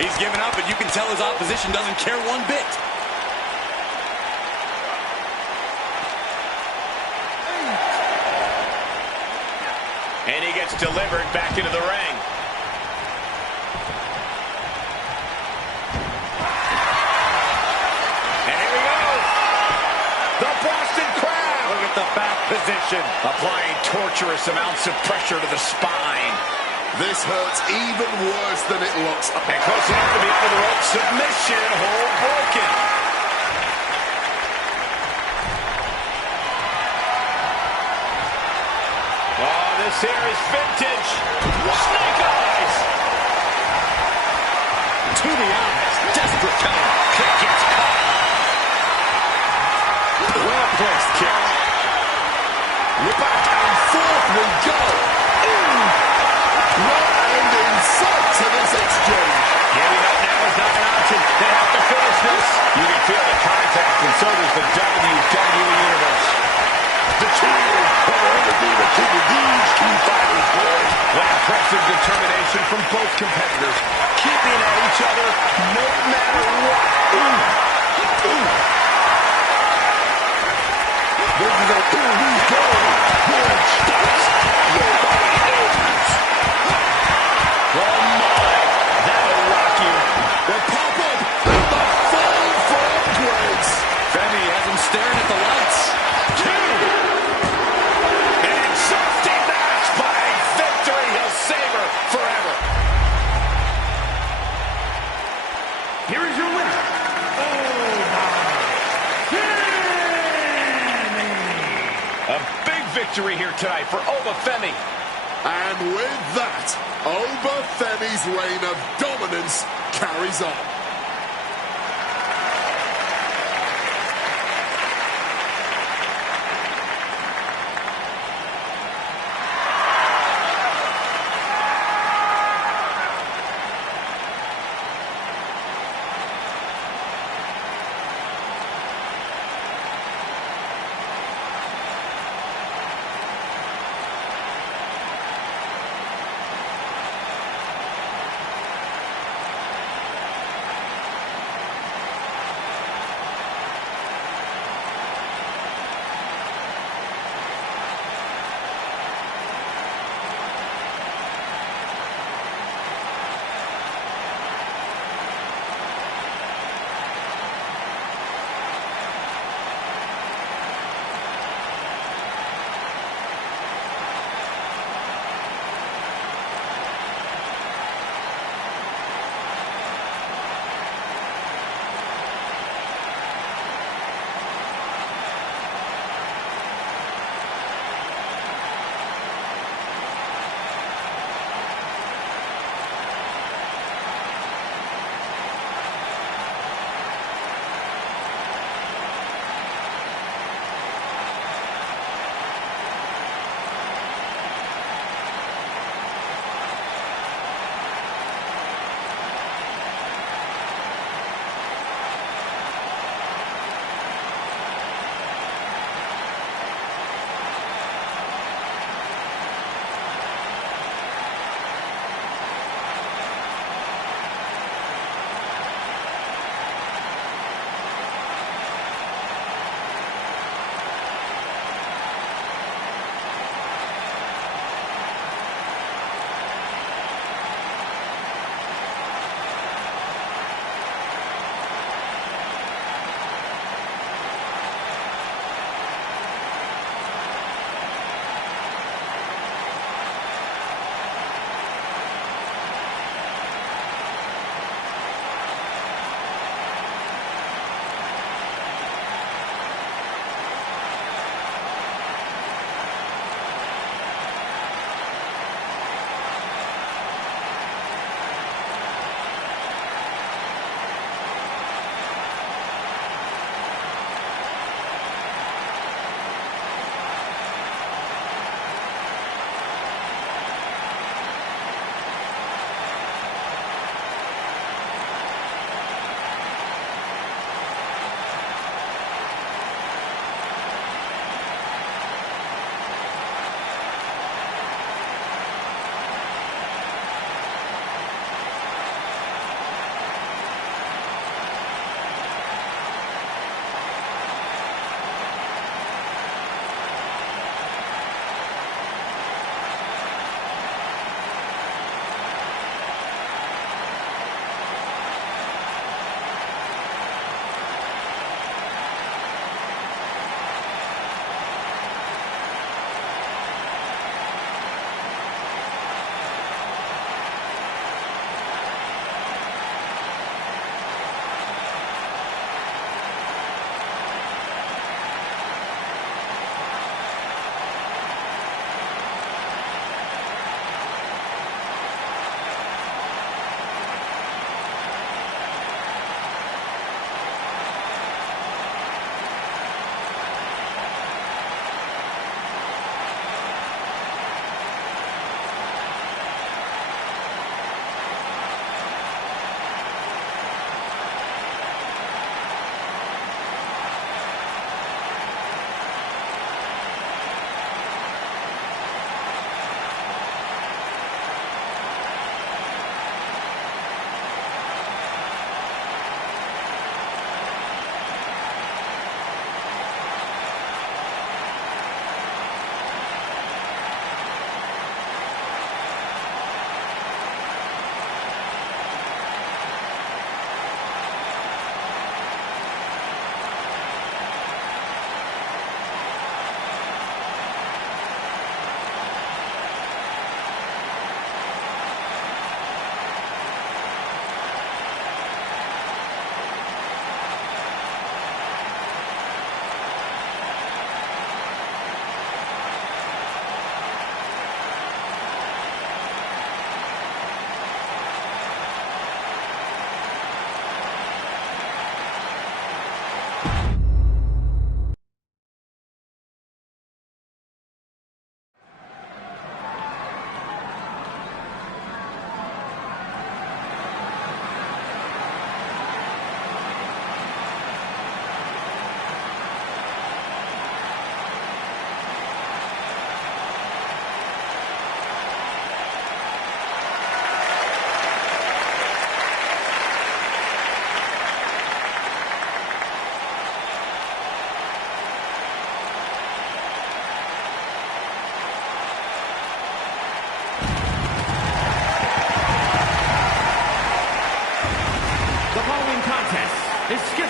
He's given up, but you can tell his opposition doesn't care one bit. And he gets delivered back into the ring. And here we go. The Boston Crab. Look at the back position. Applying torturous amounts of pressure to the spine. This hurts even worse than it looks. And close enough to be under the rope. Submission hold broken. Oh, this This here is vintage. Snake eyes. To the eyes. Desperate counter. Kick gets caught. Well placed kick. We're back and forth we go. Ooh. No end in sight to this exchange. Giving up now is not an option. They have to finish this. You can feel the contact, and so does the WWE Universe. The key will only be the key to these two fighters, boys. What impressive determination from both competitors, keeping at each other no matter what. This is a two-week goal. One stops. Nobody ends. Oh my, that'll rock you. The pop-up and the fall from grace. Femi has him staring at the lights. An exhausting match, but a victory he'll savor forever. Here is your winner, A big victory here tonight for Obafemi. And with that, Obafemi's reign of dominance carries on.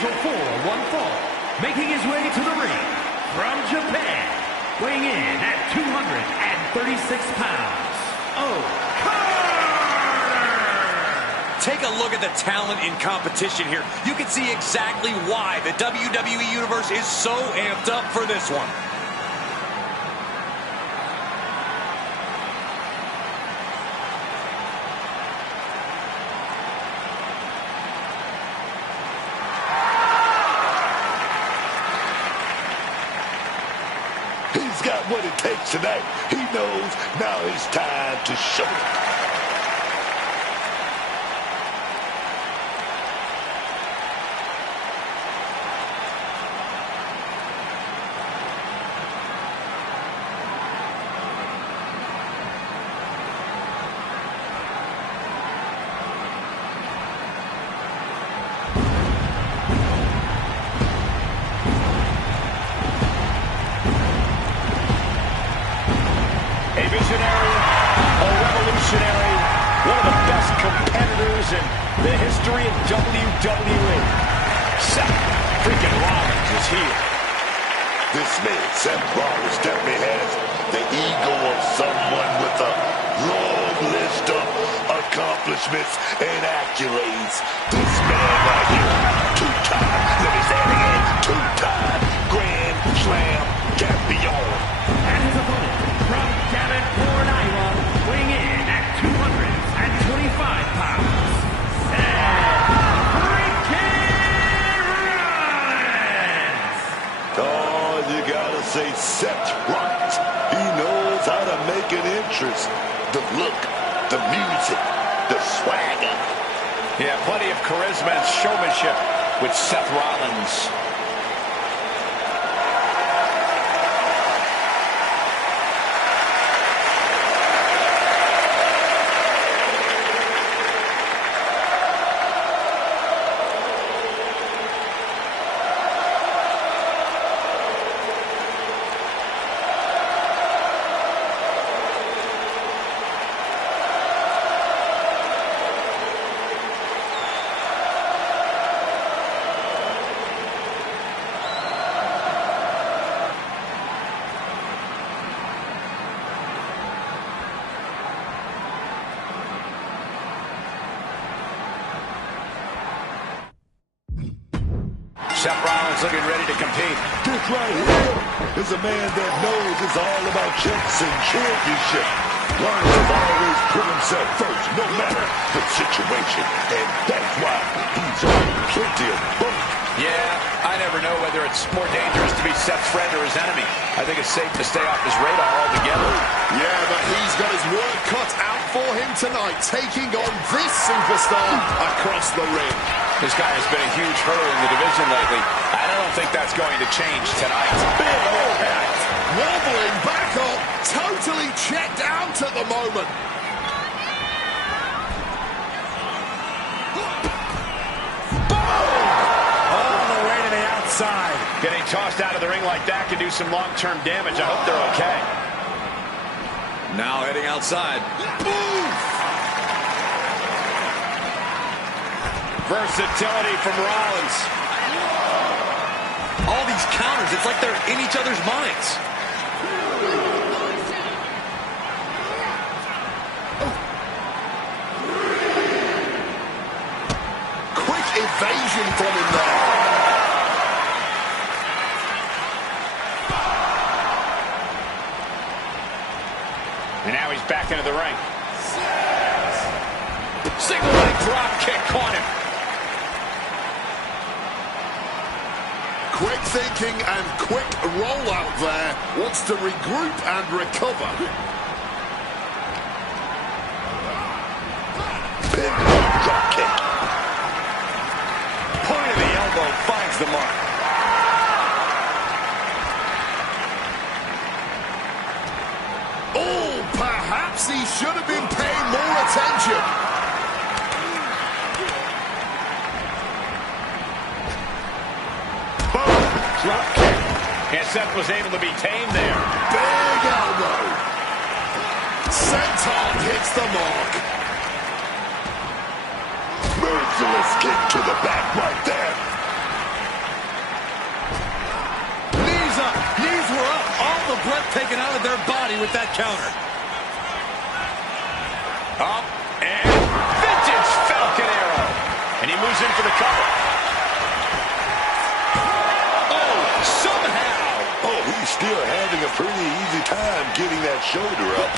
scheduled for one fall, making his way to the ring from Japan, weighing in at 236 pounds, Take a look at the talent in competition here. You can see exactly why the WWE Universe is so amped up for this one. He's got what it takes tonight. He knows now it's time to show it. A visionary, a revolutionary, one of the best competitors in the history of WWE. Seth freaking Rollins is here. This man, Seth Rollins, definitely has the ego of someone with a long list of accomplishments and accolades. This man right here, two-time, let me say it again, two-time Grand Slam champion. And his opponent from Davenport, Iowa, weighing in at 225 pounds, Seth freaking Rollins! Oh, you gotta say Seth Rollins. He knows how to make an entrance. The look, the music, the swagger. Yeah, plenty of charisma and showmanship with Seth Rollins. Seth Rollins looking ready to compete. This right here is a man that knows it's all about champs and championship. Rollins has always put himself first, no matter the situation. And that's why he's on plenty of both. Yeah, I never know whether it's more dangerous to be Seth's friend or his enemy. I think it's safe to stay off his radar altogether. Yeah, but he's got his work cut out for him tonight, taking on this superstar across the ring. This guy has been a huge hurdle in the division lately. I don't think that's going to change tonight. Big impact. Wobbling back up, totally checked out at the moment. All the way to the outside. Getting tossed out of the ring like that can do some long-term damage. I hope they're okay. Now heading outside. Versatility from Rollins. All these counters, it's like they're in each other's minds. Quick evasion from him there. And now he's back into the ring. Single leg drop kick caught him. Quick thinking and quick rollout there. Wants to regroup and recover. Big drop kick. Point of the elbow finds the mark. Oh, perhaps he should have been paying more attention. Drop kick. And Seth was able to be tamed there. Big elbow. Senton hits the mark. Merciless kick to the back right there. breath taken out of their body with that counter. Up and vintage Falcon Arrow. And he moves in for the cover. Oh, somehow. Oh, he's still having a pretty easy time getting that shoulder up.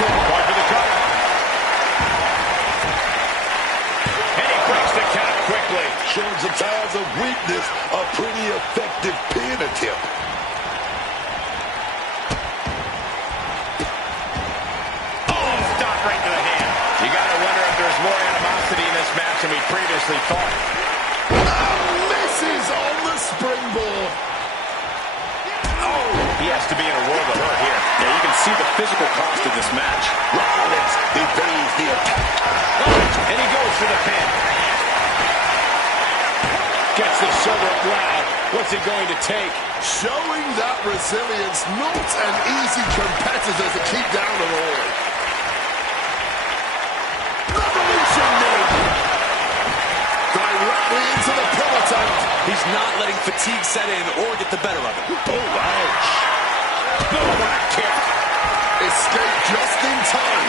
Going for the cover. And he breaks the count quickly. Showing some signs of weakness, a pretty effective pin attempt. Oh, stop right to the hand. You got to wonder if there's more animosity in this match than we previously thought. Misses on the springboard. Oh, he has to be in a world of hurt here. Yeah, you can see the physical cost of this match. Rollins evades the attack. Oh, and he goes for the pin. Gets the shoulder up loud. What's it going to take? Showing that resilience, not an easy competitor to keep down at all. Revolution knee. Directly into the pillar tank. He's not letting fatigue set in or get the better of it. Oh, ouch. Oh, what a kick. Escape just in time.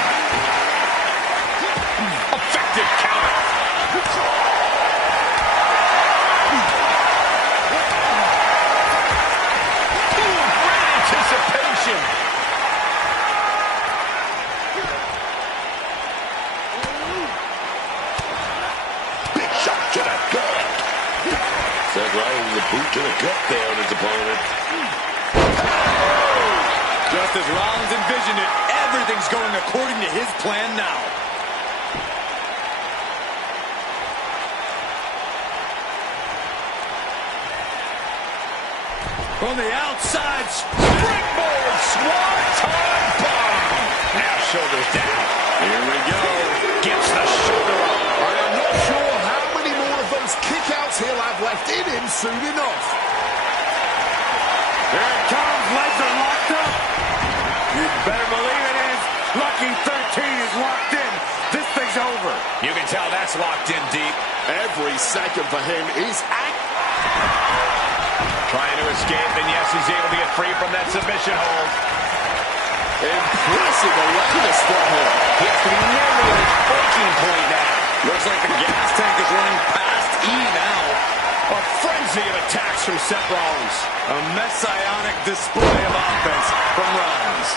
Effective counter. Ooh, great anticipation. Big shot to the gut. Seth Rollins a boot to the gut there on his opponent. Just as Rollins envisioned it, everything's going according to his plan now. From the outside, Springboard swanton bomb. Now shoulders down. here we go. Gets the shoulder up. I am not sure how many more of those kickouts he'll have left in him soon enough. Here it comes, legs are locked up. You better believe it is. Lucky 13 is locked in. This thing's over. You can tell that's locked in deep. Every second for him is Trying to escape, and yes, he's able to get free from that submission hold. impressive awareness from him. He has to be nearly at his breaking point now. Looks like the gas tank is running past E now. A frenzy of attacks from Seth Rollins. A messianic display of offense from Rollins.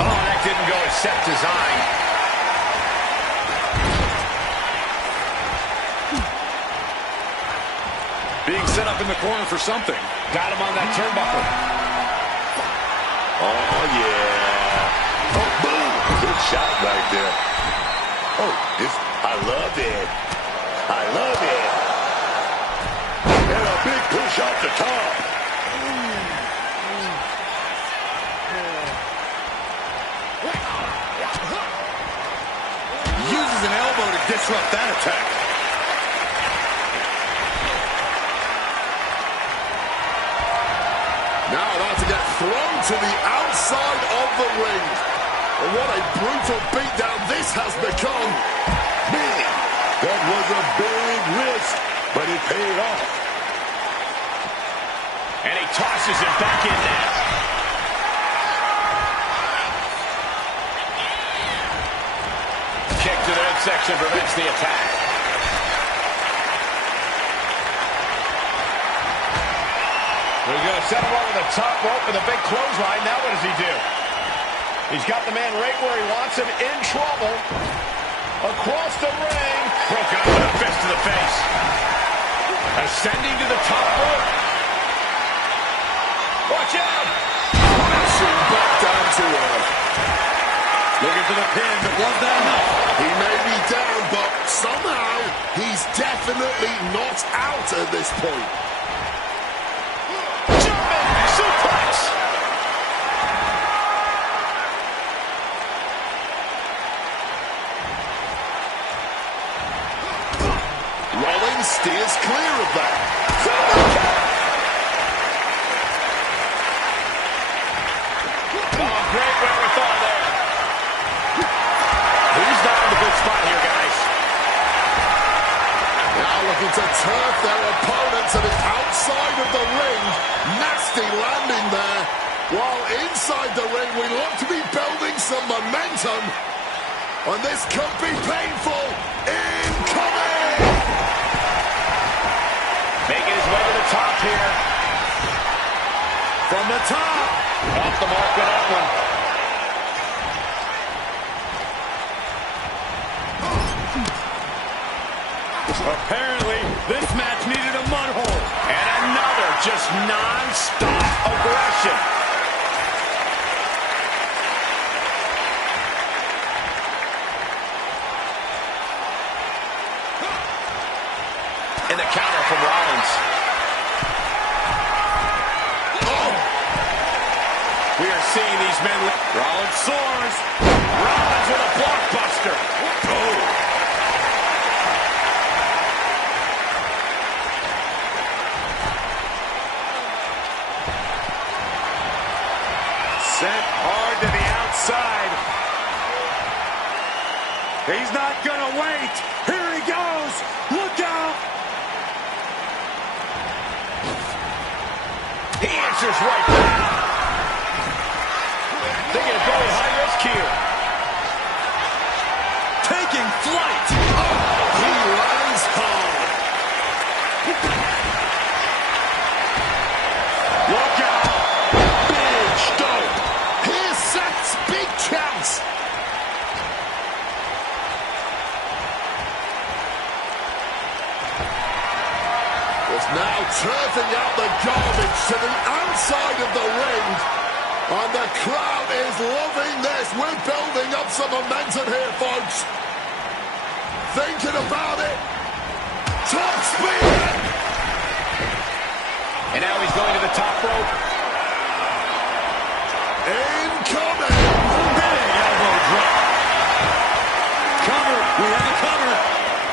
Oh, that didn't go as Seth designed. Being set up in the corner for something. Got him on that turnbuckle. Oh, yeah. Oh, boom. Good shot right there. Oh, I love it. I love it. And a big push off the top. Uses an elbow to disrupt that attack. Now about to get thrown to the outside of the ring. And what a brutal beatdown this has become. Big. That was a big risk, but it paid off. And he tosses it back in there. Kick to the midsection prevents the attack. He's going to set him over the top rope with a big clothesline. Now what does he do? He's got the man right where he wants him, in trouble. Across the ring. Broken up with a fist to the face. Ascending to the top rope. Watch out! Crashing back down to earth. Looking for the pin, but was that enough? He may be down, but somehow he's definitely not out at this point. German suplex! Rollins steers clear of that. Oh, great wherewithal there. He's not in the good outside of the ring. Nasty landing there. While inside the ring, we look to be building some momentum. And this could be painful. Incoming! Making his way to the top here. From the top. Off the mark with that one. Apparently, this match needed a mud hole. And another just non-stop aggression. And the counter from Rollins. Oh! We are seeing these men. Rollins soars. Rollins with a blockbuster. Oh! Sent hard to the outside. He's not gonna wait. Here he goes. Look out. He answers right back. They're going to go high risk here. Taking flight. Oh, he lands hard. Look out. Big stomp. Here's Seth's big chance. Is now turfing out the garbage to the outside of the ring. And the crowd is loving this. We're building up some momentum here, folks. Thinking about it. Top speed. And now he's going to the top rope. Incoming. Big elbow drop. Cover. We have a cover.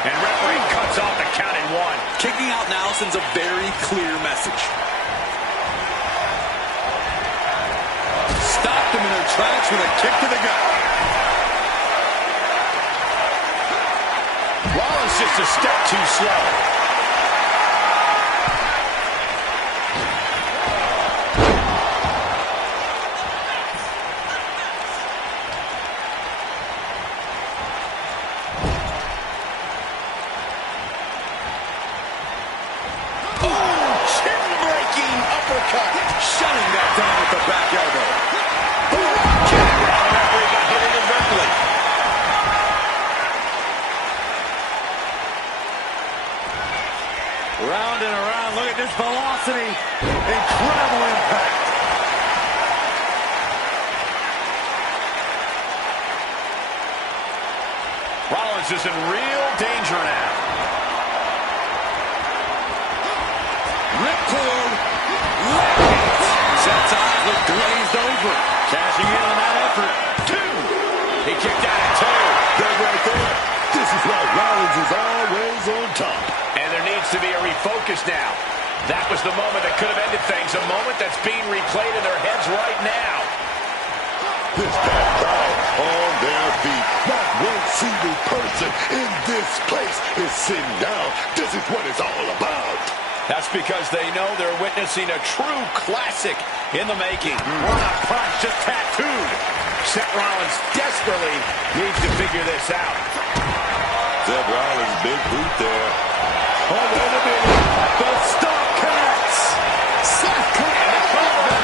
And referee cuts off the count in one. Kicking out now sends a very clear message. Stopped them in their tracks with a kick to the gut. Rollins just a step too slow. Shutting that down with the back elbow. Referee got hit inadvertently. Round and around. Look at this velocity. Incredible impact. Rollins is in real danger now. Ripcord. Seth's eyes look glazed over. Cashing in on that effort. Two. He kicked out at two. That right there, this is why Rollins is always on top. And there needs to be a refocus now. That was the moment that could have ended things. A moment that's being replayed in their heads right now. This packed crowd on their feet. Not one single person in this place is sitting down. This is what it's all about. That's because they know they're witnessing a true classic in the making. We're not punched, just tattooed. Seth Rollins desperately needs to figure this out. Seth Rollins, big boot there. Oh, wait a minute. The stomp connects. Seth And the cover.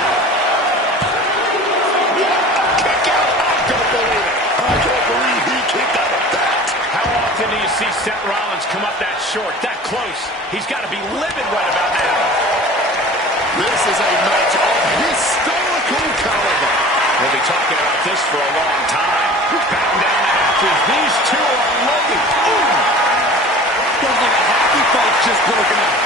Kick out. I don't believe it. I can't believe he kicked out of that. How often do you see Seth Rollins come up that short, that close? He's got to be livid right about now. This is a match of historical caliber. We'll be talking about this for a long time. Batting down the hatches. These two are loaded. Ooh. Feels like a hockey fight's just broken out.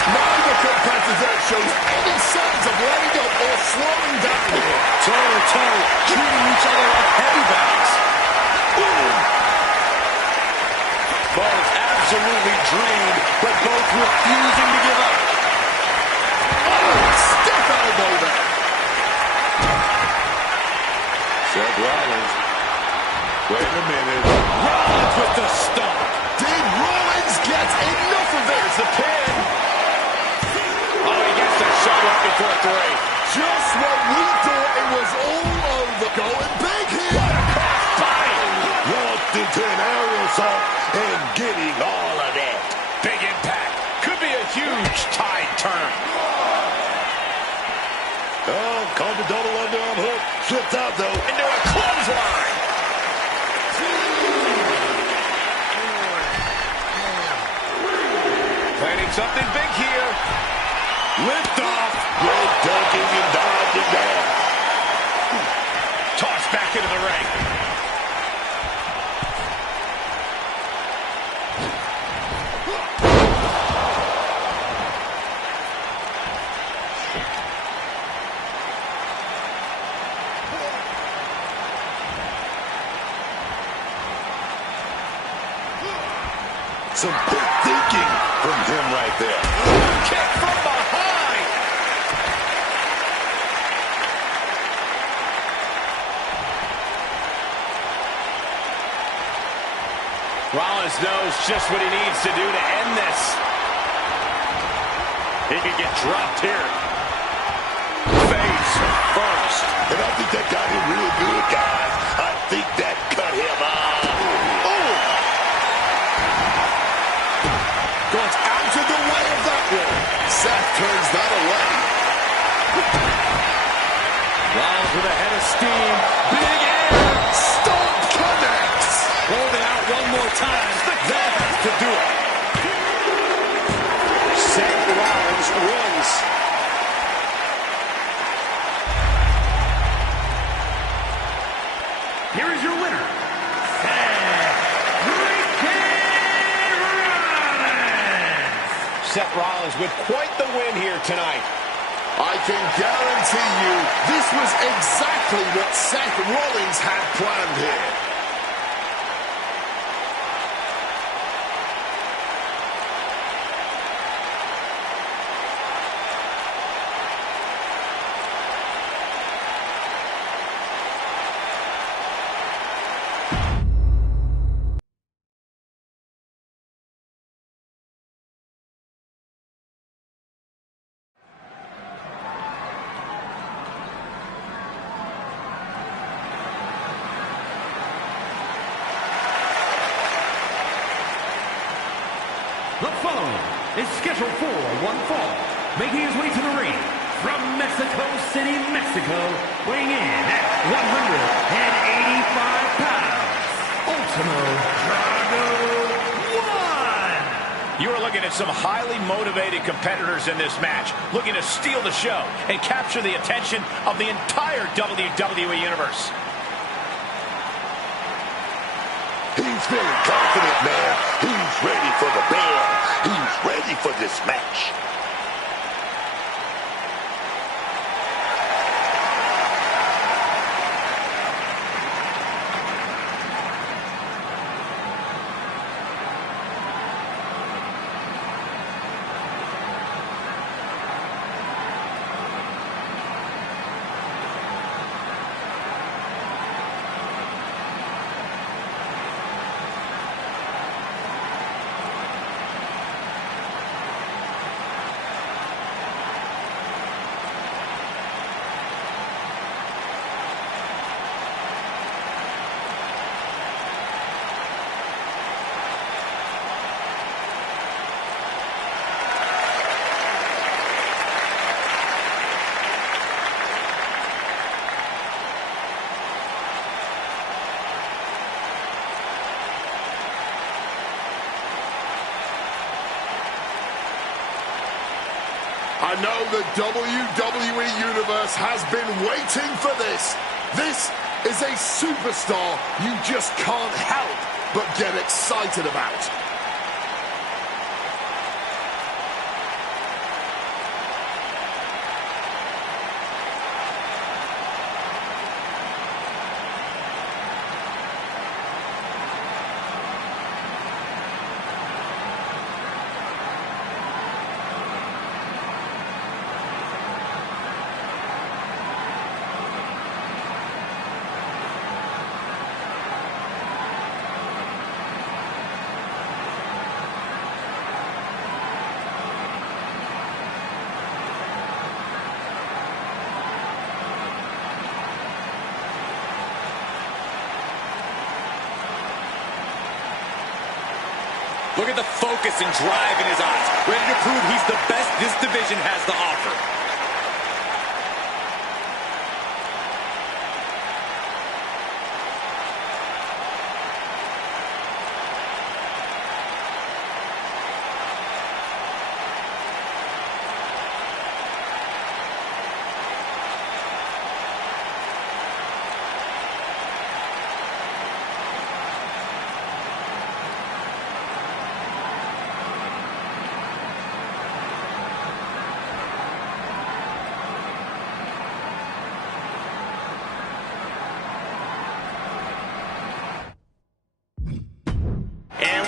Neither competitor shows any signs of letting up or slowing down here. Toe to toe, treating each other like heavy bags. Both absolutely drained, but both refusing to give up. Oh, stiff elbow there. Seth Rollins. Wait a minute. Rollins with the stomp. Did Rollins get enough of it? There's the pin. shot right before three. Just when we thought it was all over. Going big here. What a crossbody. Launched into an aerial assault and getting all of that. Big impact. Could be a huge tide turn. Oh, caught the double underarm hook. Slipped out, though. Into a clothesline. Planning something big here. Lift off. Great dunking and dodging down. Tossed back into the ring. Some big thinking from him right there. Kick from behind. Rollins knows just what he needs to do to end this. He could get dropped here. Face first. And I think that got him real good, guys. I think that cut him off. Got out of the way of that one. Seth turns that away. Rollins with a head of steam. Big air. Stomp connects. Hold it out one more time. That has to do it. Seth Rollins wins. Here is your winner, Seth Rollins with quite the win here tonight. I can guarantee you this was exactly what Seth Rollins had planned here. The following is scheduled for one fall, making his way to the ring from Mexico City, Mexico, weighing in at 185 pounds, Ultimo Drago 1. You are looking at some highly motivated competitors in this match, looking to steal the show and capture the attention of the entire WWE Universe. He's feeling confident, man. He's ready for the bell. He's ready for this match. I know the WWE Universe has been waiting for this. This is a superstar you just can't help but get excited about. Look at the focus and drive in his eyes. Ready to prove he's the best this division has to offer.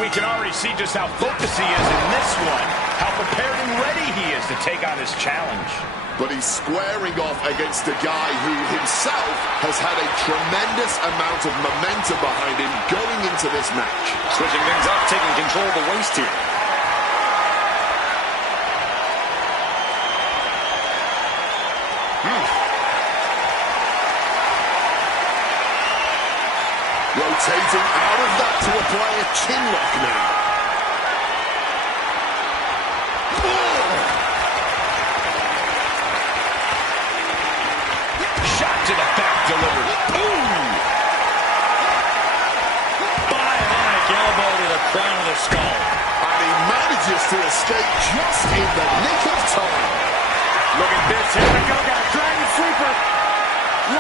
We can already see just how focused he is in this one, how prepared and ready he is to take on his challenge. But he's squaring off against a guy who himself has had a tremendous amount of momentum behind him going into this match. Switching things up, taking control of the waist here. Rotating out of that to apply a chin lock now. Shot to the back delivered. Boom! Bionic elbow to the crown of the skull. And he manages to escape just in the nick of time. Look at this. Here we go. Got a dragon sleeper.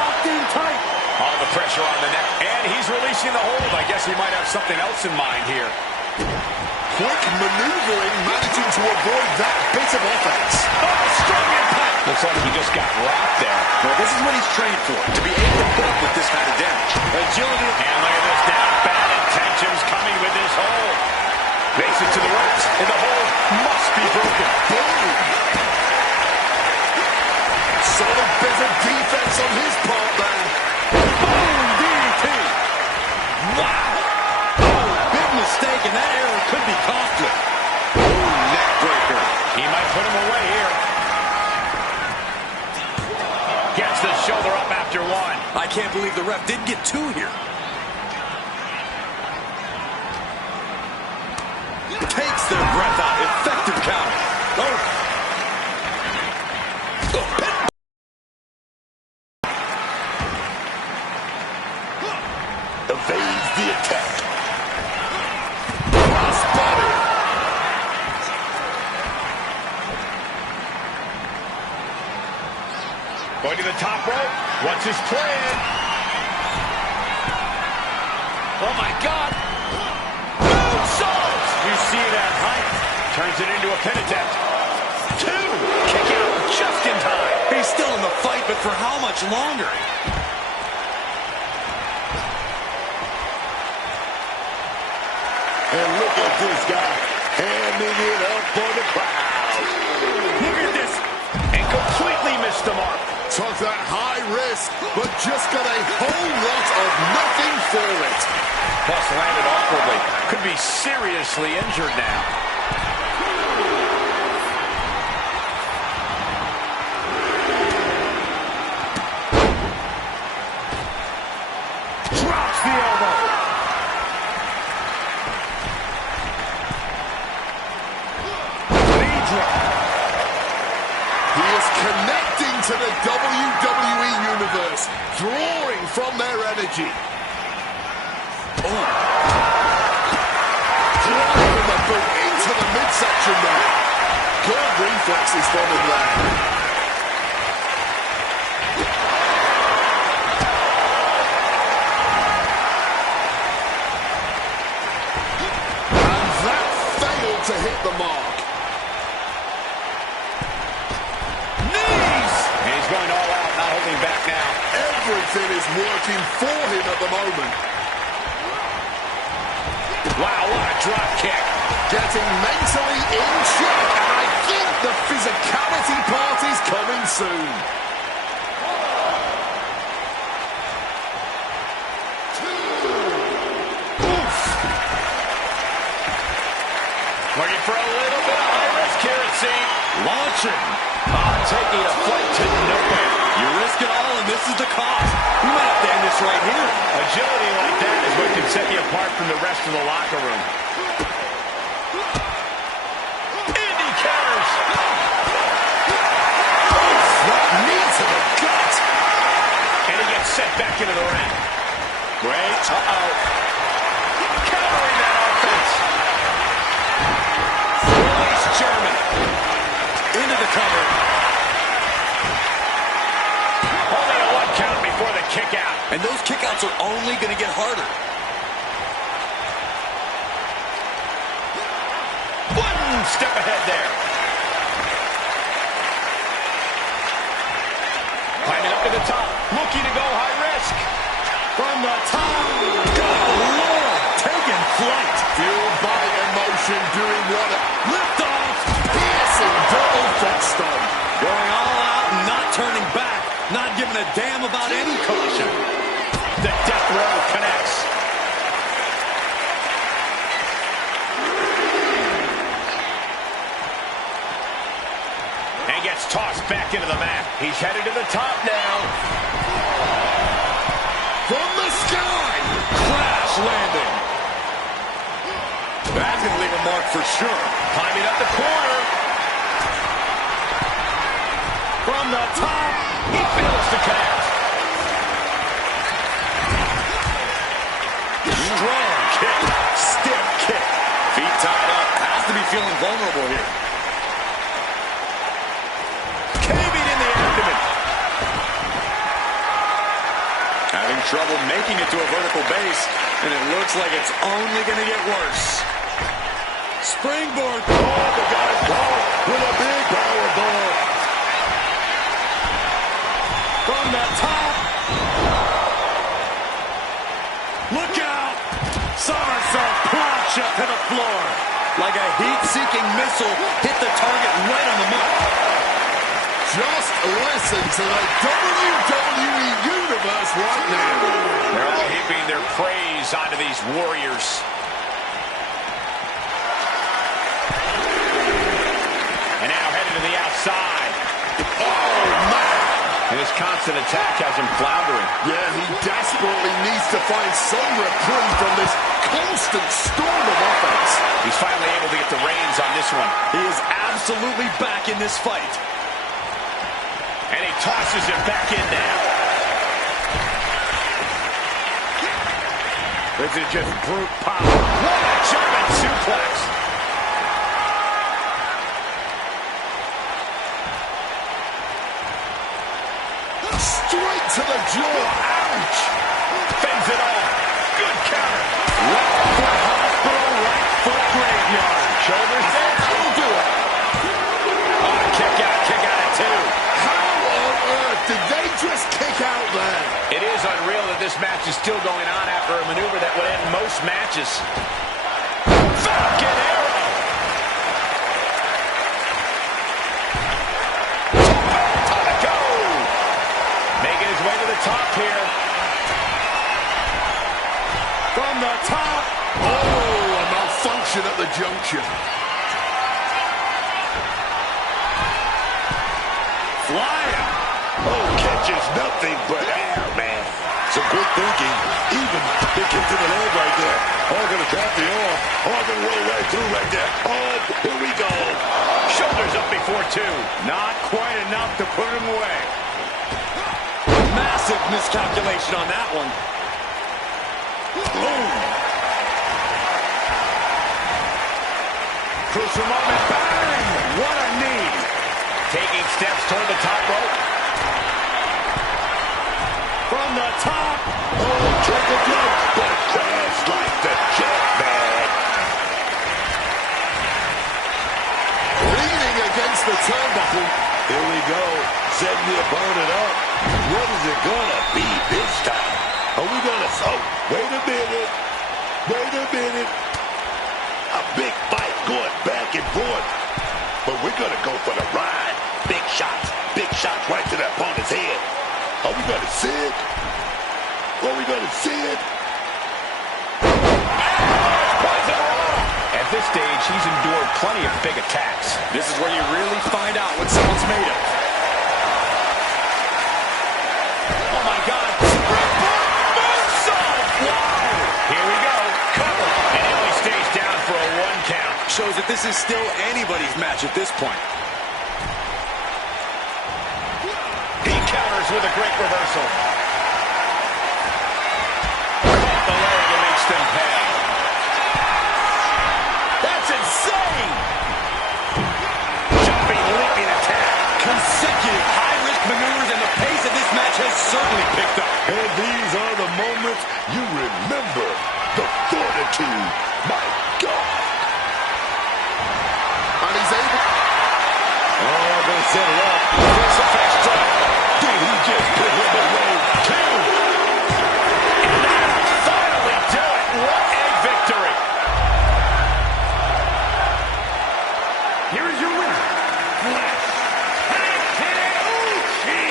Locked in tight. All the pressure on the neck, and he's releasing the hold. I guess he might have something else in mind here. Quick maneuvering, managing to avoid that bit of offense. Oh, strong impact. Looks like he just got rocked there. Well, this is what he's trained for, to be able to put up with this kind of damage. Agility. And look at this now. Bad intentions coming with this hold. Makes it to the ropes, and the hold must be broken. Boom! Solid bit of defense on his part there. Boom! DDT. Wow! Oh, big mistake, and that error could be costly. Boom! Neck breaker. He might put him away here. Gets the shoulder up after one. I can't believe the ref didn't get two here. Takes their breath out. Effective counter. Oh. Evades the attack. Crossbody. Going to the top rope. What's his plan? Oh, my God. Moonsault. You see that height. Turns it into a pin attempt. Two. Kick out just in time. He's still in the fight, but for how much longer? And look at this guy, handing it up for the crowd. Look at this. And completely missed the mark. Took that high risk, but just got a whole lot of nothing for it. Plus landed awkwardly. Could be seriously injured now. Drops the elbow. Knee drop. He is connecting to the WWE Universe, drawing from their energy. Driving the boot into the midsection there. Good reflexes from him there. And that failed to hit the mark. Knees. And he's going all out, not holding back now. Everything is working for him at the moment. Wow, what a drop kick. Getting mentally in check, and I think the physicality part is coming soon. Oof. Looking for a little bit of high risk here, it seems. Launching. Taking a flight to nowhere. You risk it all, and this is the cost. We might have to end this right here. Agility like that is what can set you apart from the rest of the locker room. into the ring. Wait. Countering that offense. Release German. Into the cover. Only a 1 count before the kick out. And those kickouts are only going to get harder. One step ahead there. Climbing up to the top. Looking to go high risk. From the top. Good Lord. Taking flight. Fueled by emotion, doing what a Lift off. piercing double footstone. Going all out and not turning back. Not giving a damn about any caution. The death row connects. And gets tossed back into the mat. He's headed to the top now. From the sky. Crash landing. That's going to leave a mark for sure. Climbing up the corner. From the top. He fails to connect. Strong kick. Stiff kick. Feet tied up. Has to be feeling vulnerable here. Caving in the abdomen. Having trouble making it to a vertical base, and it looks like it's only going to get worse. Springboard. Oh, the guy's caught with a big power bomb. From the top. Look out. Somersault plunge up to the floor. Like a heat-seeking missile hit the target right on the mark. Just listen to the WWE Universe right now. They're all heaping their praise onto these warriors. And now headed to the outside. Oh, man. And his constant attack has him floundering. Yeah, he desperately needs to find some reprieve from this constant storm of offense. He's finally able to get the reins on this one. He is absolutely back in this fight. And he tosses it back in now. This is just brute power. What a German suplex. Straight to the jaw. Ouch. Fends it off. Good counter. Left foot hospital, right foot graveyard. Shoulders down. That'll do it. Oh, kick out at 2. How on earth did they just kick out there? It is unreal that this match is still going on after a maneuver that would end most matches. Falcon Arrow. Time to go. Making his way to the top here. From the top. Oh, a malfunction at the junction. Flying. Oh, catches nothing but air, man. Some good thinking. Even the kick to the leg right there. Oh, gonna drop the arm. Oh, gonna roll right through right there. Oh, here we go. Shoulders up before 2. Not quite enough to put him away. Massive miscalculation on that one. Boom. Crucial moment. Bang! What a knee. Taking steps toward the top rope. From the top. Oh, triple jump. But just like the jet, man. Leaning against the turnbuckle. Here we go. Setting the opponent up. What is it gonna be this time? Are we gonna... Oh, wait a minute. Wait a minute. A big fight going back and forth. But we're gonna go for the ride. Big shots right to the opponent's head. Are we gonna see it? Are we gonna see it? At this stage, he's endured plenty of big attacks. This is where you really find out what someone's made of. Oh, my God. Moonsault! Wow! Here we go. Cover. And he only stays down for a 1 count. Shows that this is still anybody's match at this point. He counters with a great reversal. And these are the moments you remember. The fortitude. My God. And he's able... Oh, gonna set it up. Crucifix drop. Did he just put him away? Two. And that'll finally do it. What a victory. Here is your winner, Flash Takeuchi.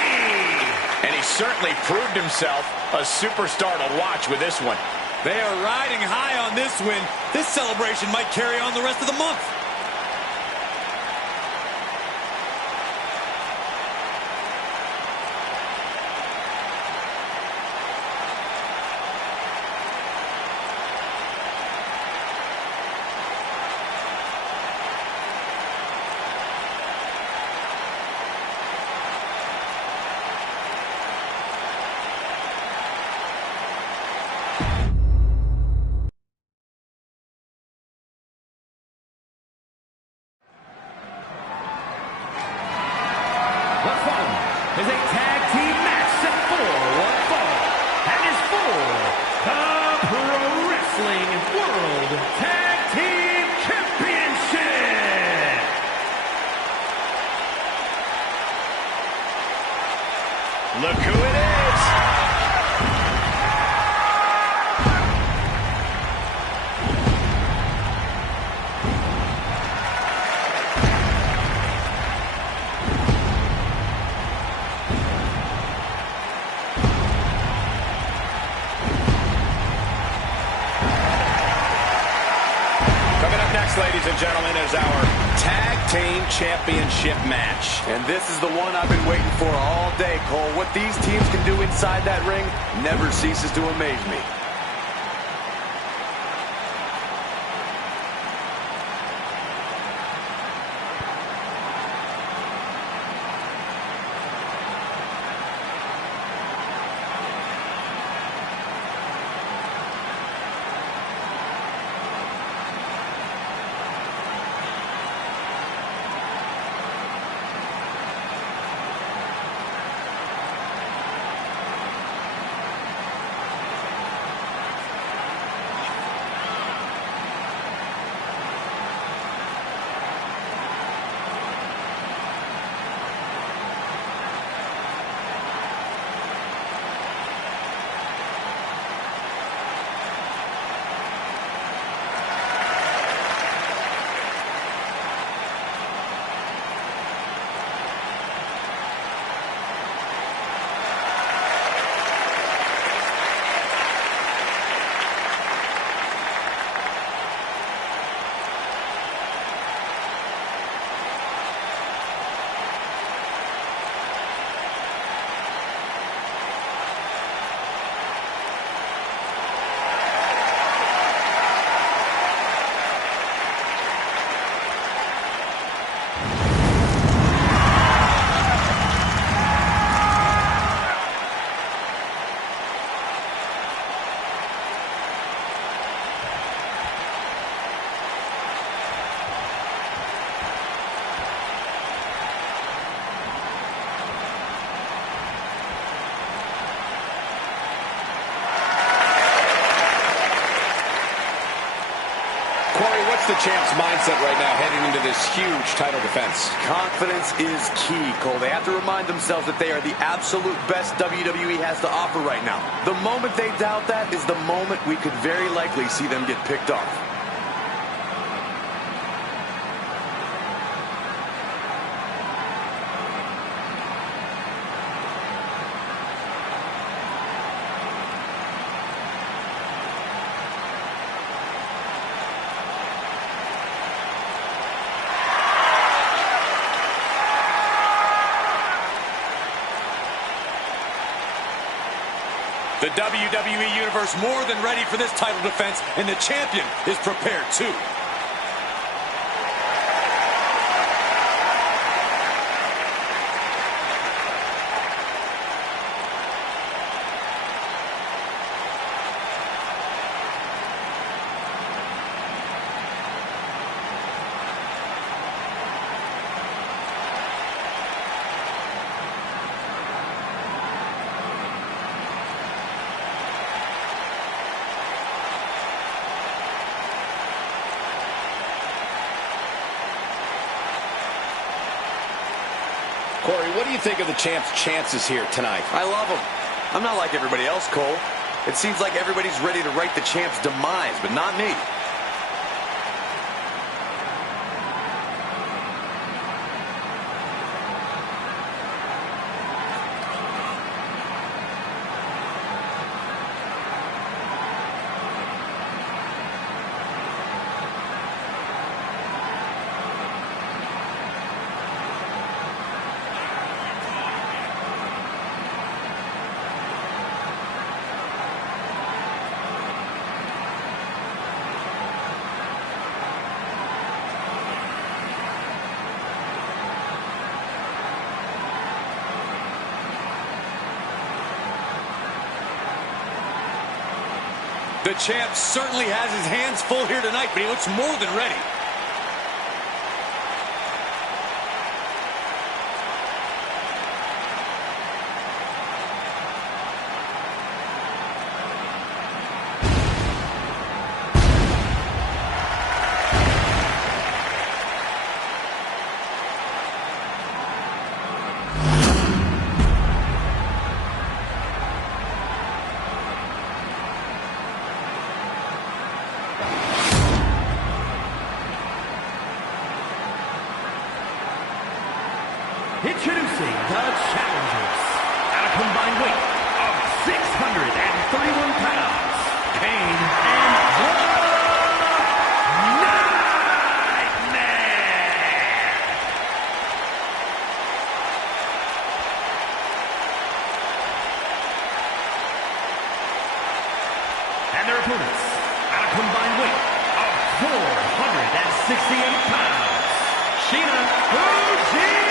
And he certainly proved himself a superstar to watch with this one. They are riding high on this win. This celebration might carry on the rest of the month. The following is a tag team match set for one fall and is for the Pro Wrestling World Tag Team Championship. Look who it is. Ladies and gentlemen, is our Tag Team Championship match. And this is the one I've been waiting for all day, Cole. What these teams can do inside that ring never ceases to amaze me. What's the champ's mindset right now heading into this huge title defense? Confidence is key, Cole. They have to remind themselves that they are the absolute best WWE has to offer right now. The moment they doubt that is the moment we could very likely see them get picked off. The WWE Universe more than ready for this title defense, and the champion is prepared too. Corey, what do you think of the champ's chances here tonight? I love him. I'm not like everybody else, Cole. It seems like everybody's ready to write the champ's demise, but not me. The champ certainly has his hands full here tonight, but he looks more than ready. Introducing the challengers, at a combined weight of 631 pounds, Kane and the Nightmare. And their opponents, at a combined weight of 468 pounds, Sheena Fujimori.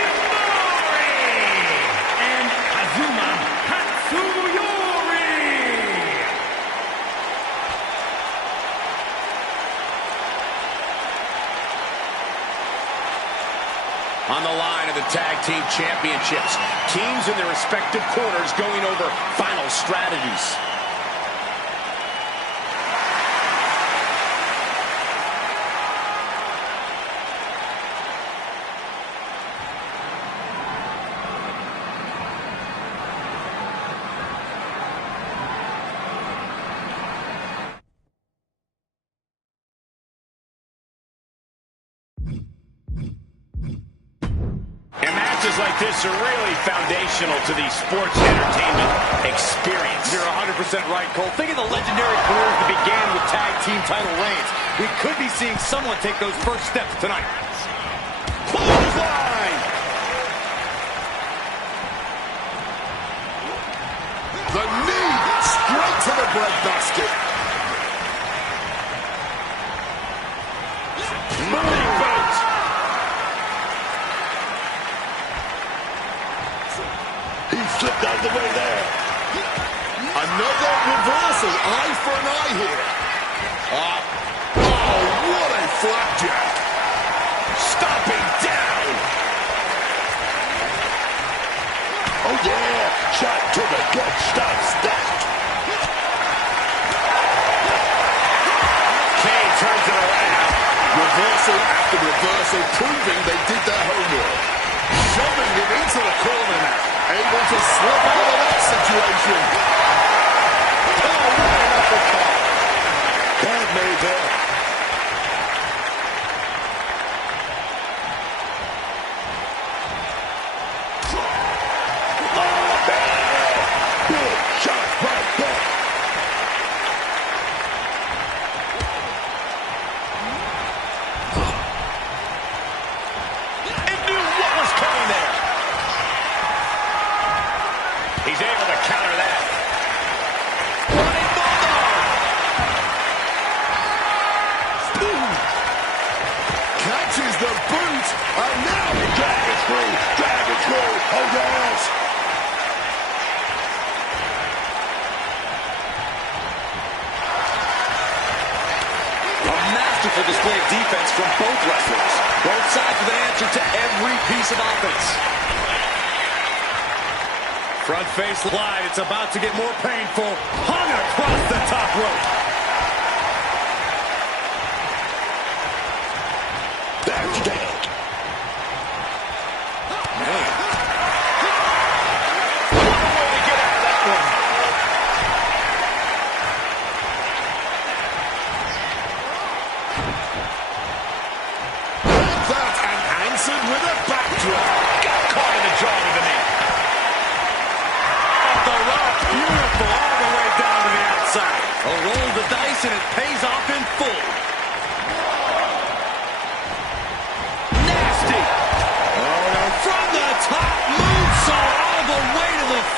On the line of the Tag Team Championships, teams in their respective corners going over final strategies. Matches like this are really foundational to the sports entertainment experience. You're 100% right, Cole. Think of the legendary careers that began with tag team title reigns. We could be seeing someone take those first steps tonight. Clothesline! The knee straight to the breadbasket. Moving boat! He slipped out of the way there. Another reversal. Eye for an eye here. Oh, what a flapjack. Stomping down! Oh, yeah. Shot to the gut. Stops that. Kane turns it around. Reversal after reversal, proving they did their homework. Shoving it into the corner now. Able to slip out of that situation. Oh, what an uppercut. Bad made there. Oh, man. Big shot right there. He knew what was coming there. He's able to counter that. Running bulldog. Catches the boot. And now he Drag it through. Drag it through. Oh, yes. A masterful display of defense from both wrestlers. Both sides with an answer to every piece of offense. Front face slide. It's about to get more painful. Hung across the top rope. That's dead. Man,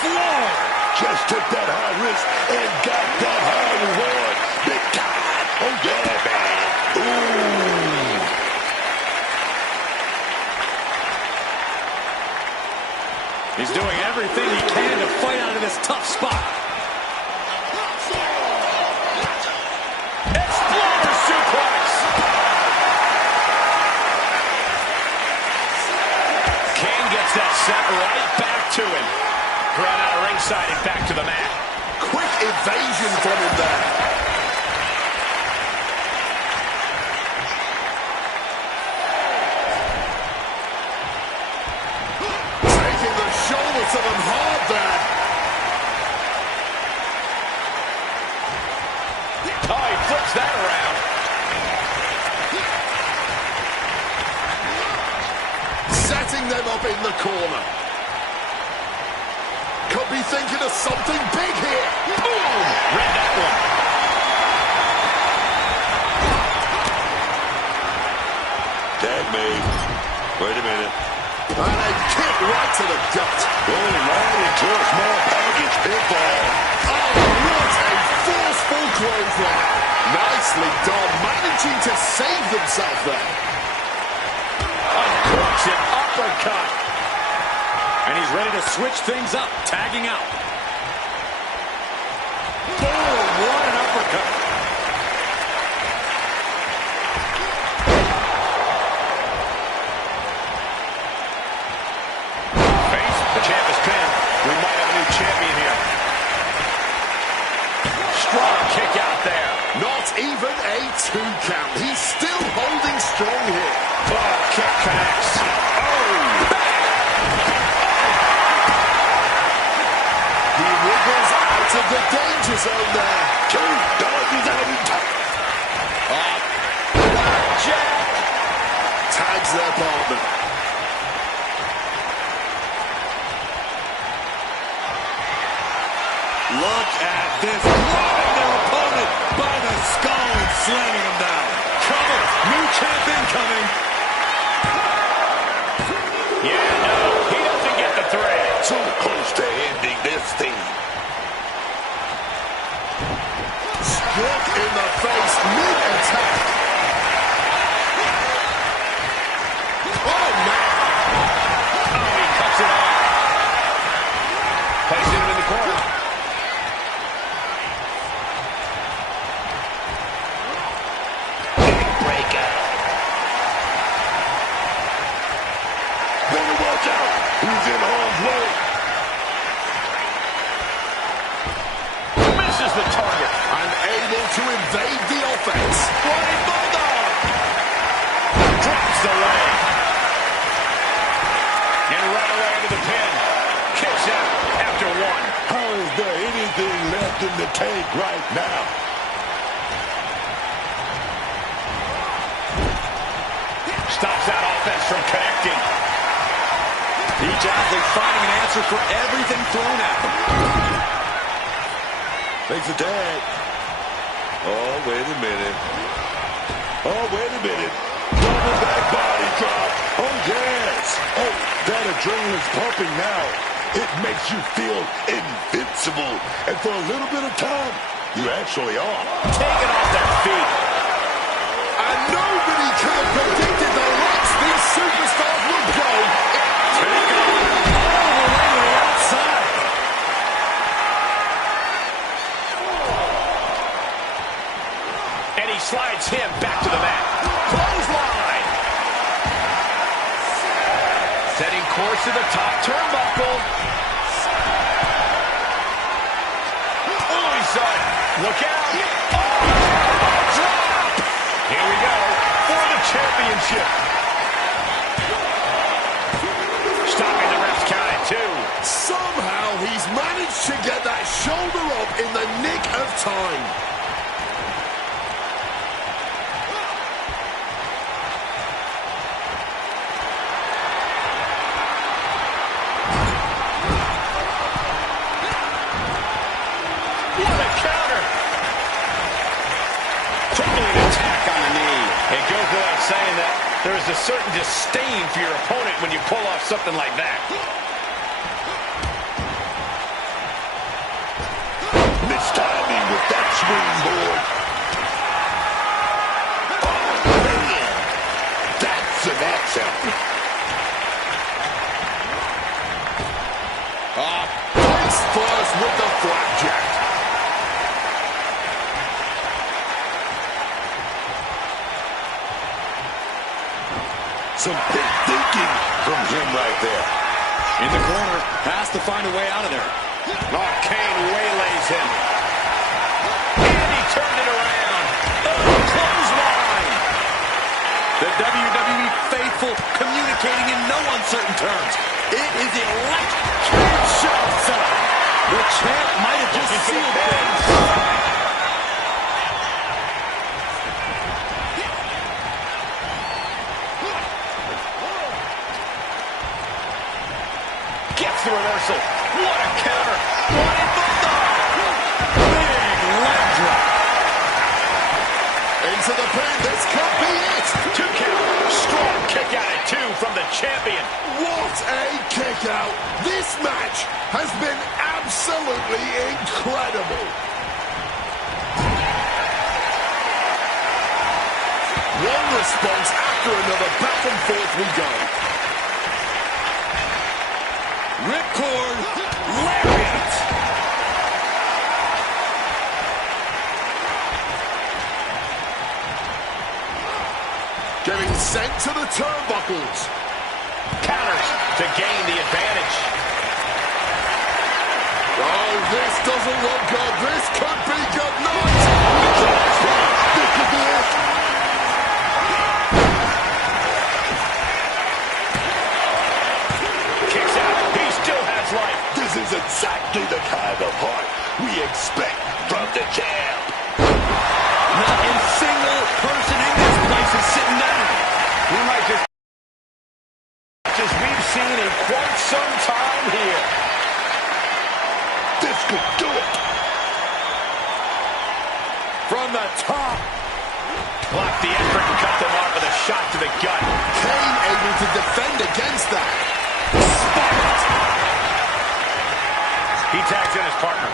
floor. Just took that high risk and got that high reward. Big time. Oh, yeah, man. Ooh. He's doing everything he can to fight out of this tough spot. Exploder suplex. Kane gets that set right back to him. Brought out of ringside and back to the mat. Quick evasion from him there. Taking the shoulder to them hard there. Oh, he flips that around. Setting them up in the corner. Could be thinking of something big here. Boom! Read that one. Tag made. Wait a minute. And a kick right to the gut. Going right into a small package pinfall. Oh, what a forceful clothesline. Nicely done, managing to save themselves there. Uncorks uppercut. And he's ready to switch things up, tagging out. Boom! What an uppercut. Face, the champ is pinned. We might have a new champion here. Strong kick out there. Not even a 2 count. He's still holding strong here. Oh, kick connects. Oh! He wiggles out of the danger zone there. 2 doggies out in top. Jack. Tags their partner. Look at this. Grabbing their opponent by the skull and slamming him down. Cover. New champ incoming. Yeah, no, he doesn't get the 3. So close to ending this thing. Struck in the face mid-attack. Oh, man. Oh, he cuts it off. Placing him in the corner. Big breakout. Better watch out. He's in harm's way. Misses the target. Unable to invade the offense. Running bulldog. Drops the leg. And right away into the pin. Kicks out after 1. How is there anything left in the tank right now? Stops that offense from connecting. Each athlete finding an answer for everything thrown at them. Makes a tag. Oh, wait a minute. Oh, wait a minute. Double back body drop. Oh, yes. Oh, that adrenaline's pumping now. It makes you feel invincible. And for a little bit of time, you actually are. Taken off their feet. And nobody could have predicted the lengths these superstars would go. Take it all the way to the outside. And he slides him back to the mat. Clothesline. Setting course to the top turnbuckle. Oh, he saw it. Look out. Oh, drop. Here we go for the championship. Stopping the ref's count at 2. Somehow he's managed to get that shoulder up in the nick of time. What a counter. Juggling attack on the knee. It goes without saying that there is a certain disdain for your opponent when you pull off something like that. springboard. Oh, man. That's an action. Face first with the flapjack. Some big thinking from him right there. In the corner, has to find a way out of there. Oh, Kane waylays him. And he turned it around. Oh, clothesline. The WWE faithful communicating in no uncertain terms. It is electric. The champ might have just sealed things. Gets the reversal. What a counter. What a Big leg drop. Into the pin. This could be it. 2 count. Strong kick out at 2 from the champion. What a kick out. This match has been absolutely incredible. One response after another. Back and forth we go. Ripcord. Lariat. Getting sent to the turnbuckles. Counters to gain the advantage. Oh, this doesn't look good. This could be good night. This could be it. Kicks out. He still has life. This is exactly the kind of heart we expect from the champ. Not a single person in this place is sitting down. We might just as we've seen in quite some time here. This could do it. From the top. Block the effort and cut them off with a shot to the gut. Kane able to defend against that. Spiked. He tags in his partner.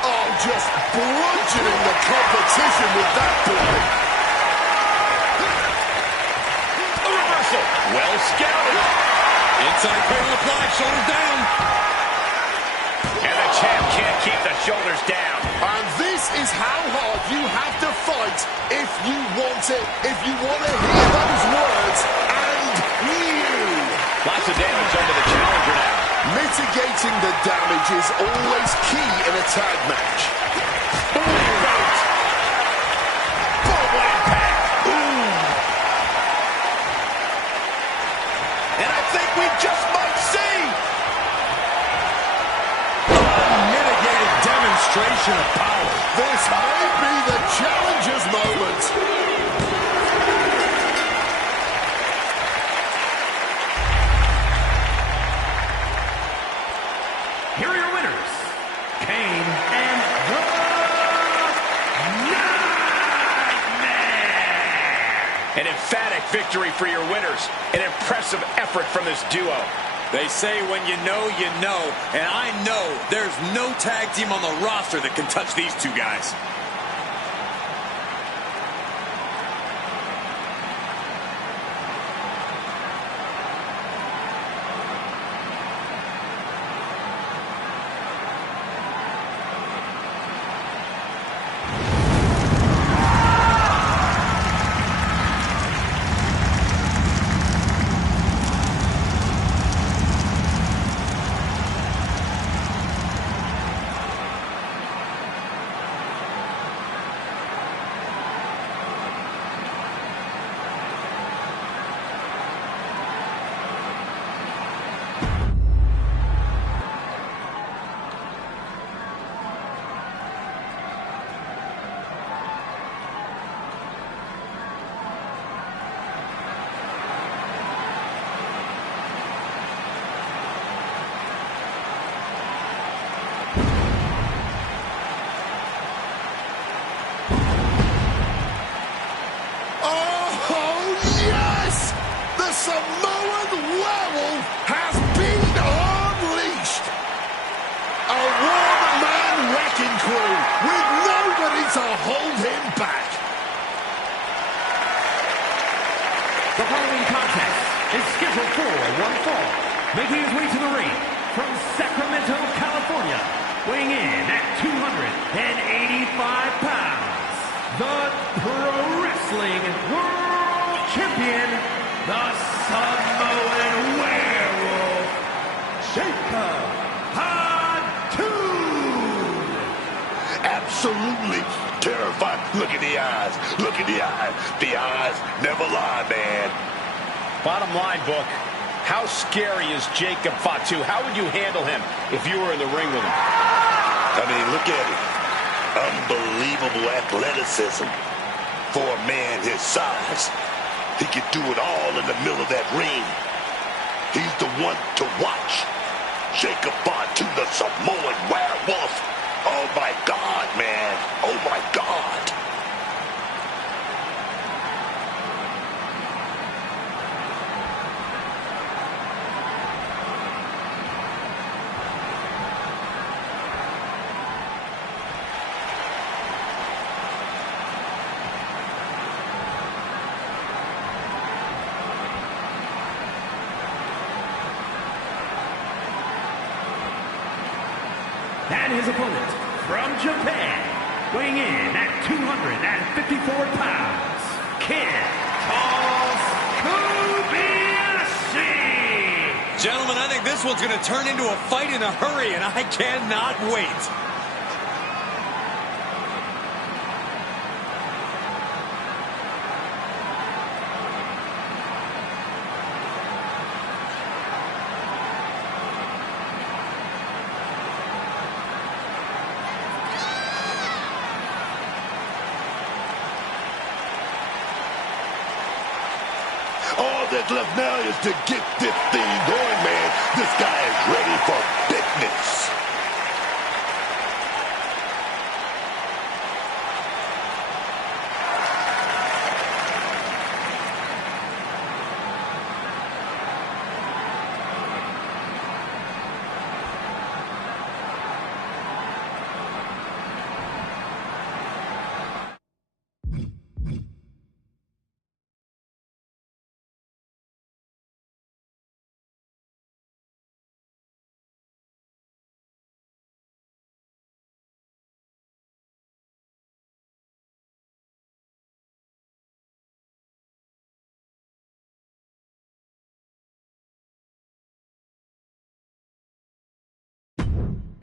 Oh, just bludgeoning the competition with that blow. A reversal. Well scouted. Inside cradle applied, shoulders down. And the champ can't keep the shoulders down. And this is how hard you have to fight if you want it, if you want to hear those words, and you. Lots of damage under the challenger now. Mitigating the damage is always key in a tag match. Boom impact. And I think we just might see unmitigated demonstration of power. This may be the challenger's moment. Here are your winners, Kane and the Nightmare. An emphatic victory for your winners. An impressive effort from this duo. They say when you know, and I know there's no tag team on the roster that can touch these two guys. hold him back. The following contest is scheduled for one fall. Making his way to the ring from Sacramento, California, weighing in at 285 pounds, the Pro Wrestling World Champion, the Samoan Werewolf, Jacob Fatu. Absolutely terrified. Look at the eyes. Look at the eyes. The eyes never lie, man. Bottom line, Book, how scary is Jacob Fatu? How would you handle him if you were in the ring with him? I mean, look at it. Unbelievable athleticism for a man his size. He can do it all in the middle of that ring. He's the one to watch. Jacob Fatu, the Samoan Werewolf. Oh, my God, man. Oh, my God. And his opponent from Japan, weighing in at 254 pounds, Kobayashi. Gentlemen, I think this one's going to turn into a fight in a hurry, and I cannot wait. All that's left now is to get this thing going, man. This guy is ready for business.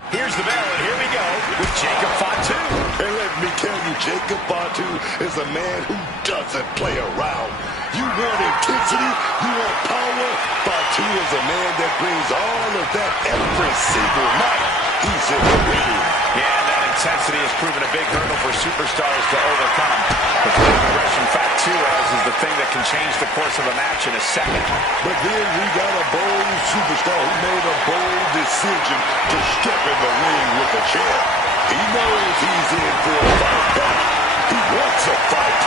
Here's the bell, and here we go with Jacob Fatu. And let me tell you, Jacob Fatu is a man who doesn't play around. You want intensity, you want power. Fatu is a man that brings all of that every single night he's in the ring. Yeah, that intensity has proven a big hurdle for superstars to overcome. The kind of aggression Fatu has is the thing that can change the course of a match in a second. But then we got a bold superstar who made a bold decision to step in the ring with a chair. He knows he's in for a fight back. He wants a fight.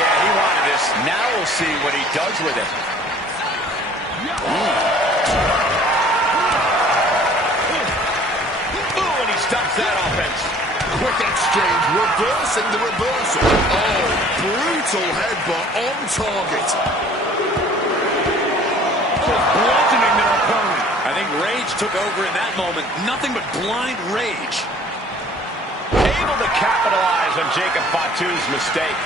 Yeah, he wanted this. Now we'll see what he does with it. Ooh, and he stops that offense. Quick exchange, reversing the reversal. Oh, brutal headbutt on target. Bludgeoning their opponent. I think rage took over in that moment. Nothing but blind rage. Able to capitalize on Jacob Fatu's mistake.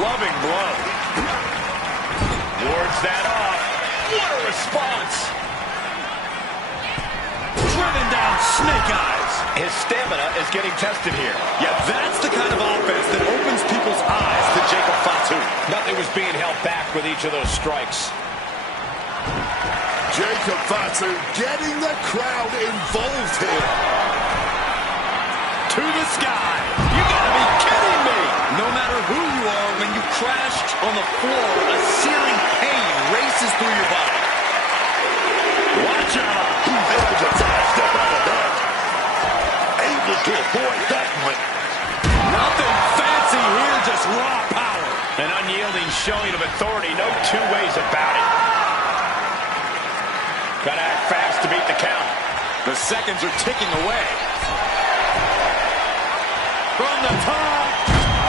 Loving blow. Wards that off. What a response. Driven down, snake eyes. His stamina is getting tested here. Yeah, that's the kind of offense that opens people's eyes to Jacob Fatu. Nothing was being held back with each of those strikes. Jacob Fatu getting the crowd involved here. To the sky. You gotta be kidding me. No matter who you are, when you crash on the floor, a searing pain races through your body. Watch out. He's able to sidestep out of that. Able to avoid that one. Nothing fancy here, just raw power. An unyielding showing of authority, no two ways about it. Gotta act fast to beat the count. The seconds are ticking away. From the top.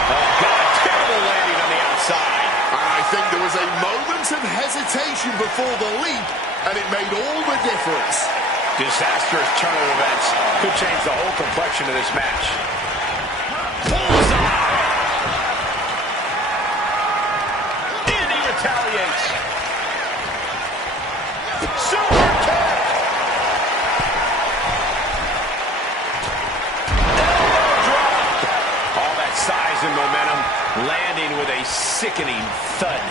Oh, God, terrible landing on the outside. I think there was a moment of hesitation before the leap, and it made all the difference. Disastrous turn of events could change the whole complexion of this match. Bullseye! And he retaliates. Super kick! Elbow drop! All that size and momentum landing with a sickening thud.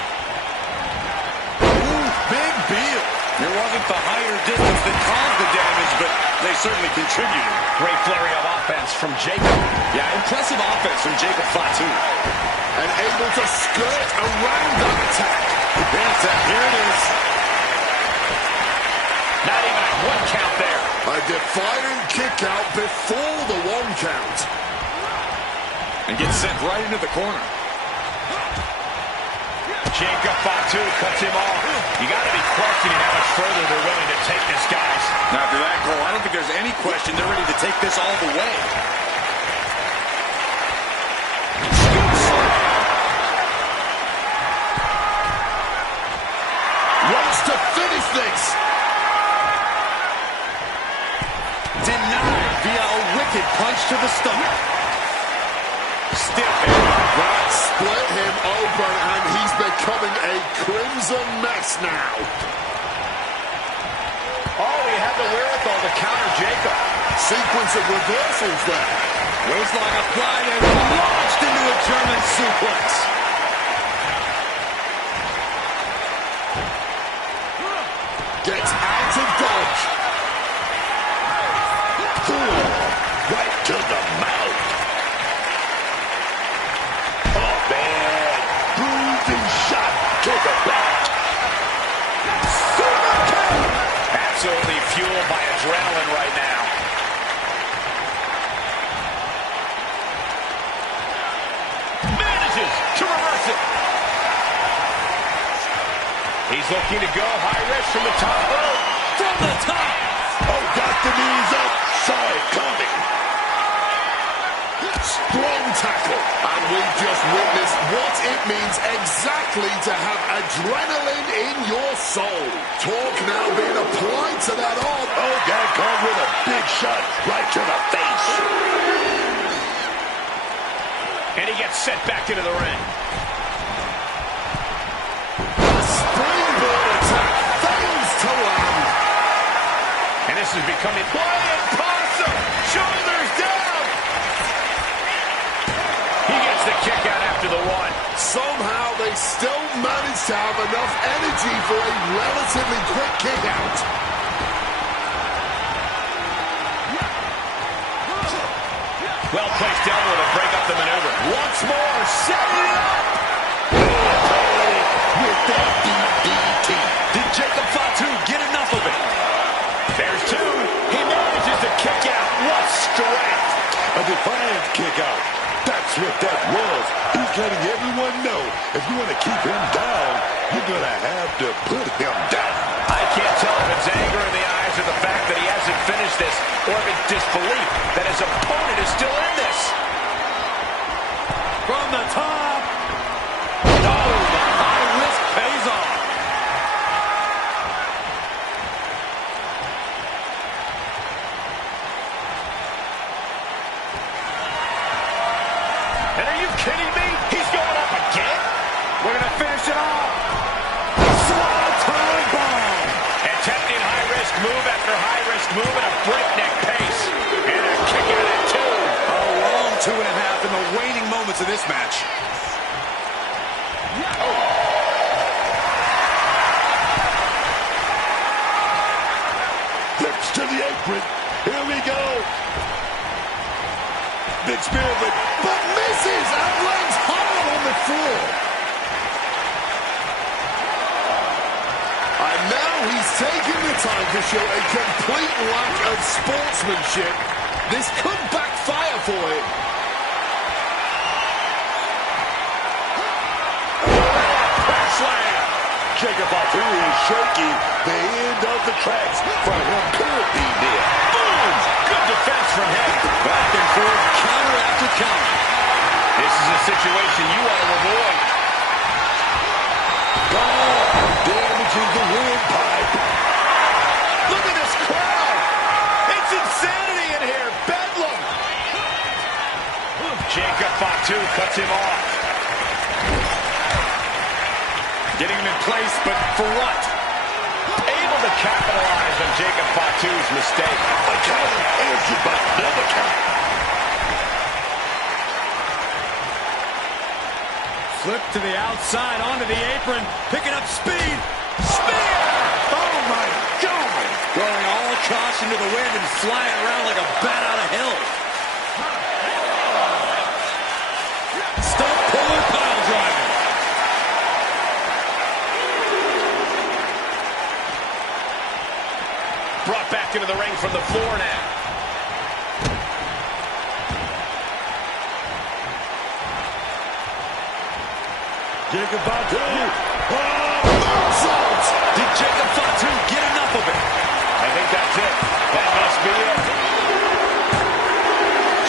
Ooh, big deal. It wasn't the higher distance that caused the damage, but they certainly contributed. Great flurry of offense from Jacob. Yeah, impressive offense from Jacob Fatu. And able to skirt around that attack. Advance that. Here it is. Not even a one count there. A defiant kick out before the one count. And gets sent right into the corner. Jacob Fatu cuts him off. You got to be questioning how much further they're willing to take this, guys. Now, after that goal, I don't think there's any question they're ready to take this all the way. Wants to finish this. Denied via a wicked punch to the stomach. Stiff hit. That split him open, and he's becoming a crimson mess now. Oh, he had the wherewithal to counter Jacob. Sequence of reversals there. Waistlock applied and launched into a German suplex. Gets out of dodge. Right to the mouth. Oh, man. Bruising shot to the back. Super kick. Absolutely fueled by adrenaline right now. Manages to reverse it. He's looking to go high risk from the top rope. From the top. Oh, got the knees up. Saw it coming. Strong tackle. And we've just witnessed what it means exactly to have adrenaline in your soul. Torque now being applied to that arm. Oh, got caught with a big shot right to the face. And he gets sent back into the ring. Springboard attack fails to land. And this is becoming quiet possum. Shoulders down. He gets the kick out after the one. Somehow they still manage to have enough energy for a relatively quick kick out. Well-placed elbow to break up the maneuver. Once more, setting it up. With that DDT. Did Jacob Fatu get enough of it? There's two. He manages to kick out. What strength. A defiant kick out. That's what that was. He's letting everyone know if you want to keep him down, you're going to have to put him down. I can't tell if it's anger in the eyes or the fact that he hasn't finished this, or if it's disbelief that his opponent is still in this. From the top. Oh, the high risk pays off. And are you kidding me? He's going up again? We're going to finish it off. Swanton bomb. Attempting high-risk move after high-risk move at a breakneck pace. And a kick out at two. A long 2.5 in the waning moments of this match. Flips to the apron. Here we go. Big spear, But misses and lands hard on the floor. And now he's taking the time to show a complete lack of sportsmanship. This could backfire for him. Jacob Fatu Fatu is shaky. The end of the tracks for him could be near. Boom! Good defense from him. Back and forth, counter after counter. This is a situation you want to avoid. Oh, damaging the windpipe. Look at this crowd. It's insanity in here. Bedlam. Jacob Fatu cuts him off. Getting him in place, but for what? Able to capitalize on Jacob Fatu's mistake. A counter answered by another count. Flip to the outside, onto the apron, picking up speed. Spear! Oh, my God! Throwing all caution to the wind and flying around like a bat out of hell. Stump puller pile driver. Brought back into the ring from the floor now. Jacob Fatu. Did Jacob Fatu get enough of it? I think that's it. That must be it.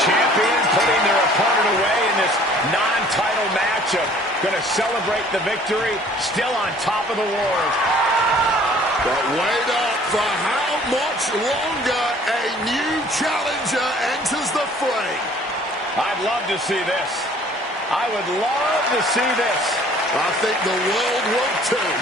Champion putting their opponent away in this non-title matchup. Going to celebrate the victory. Still on top of the world. But wait up for how much longer a new challenger enters the fray. I'd love to see this. I would love to see this. I think the world would too.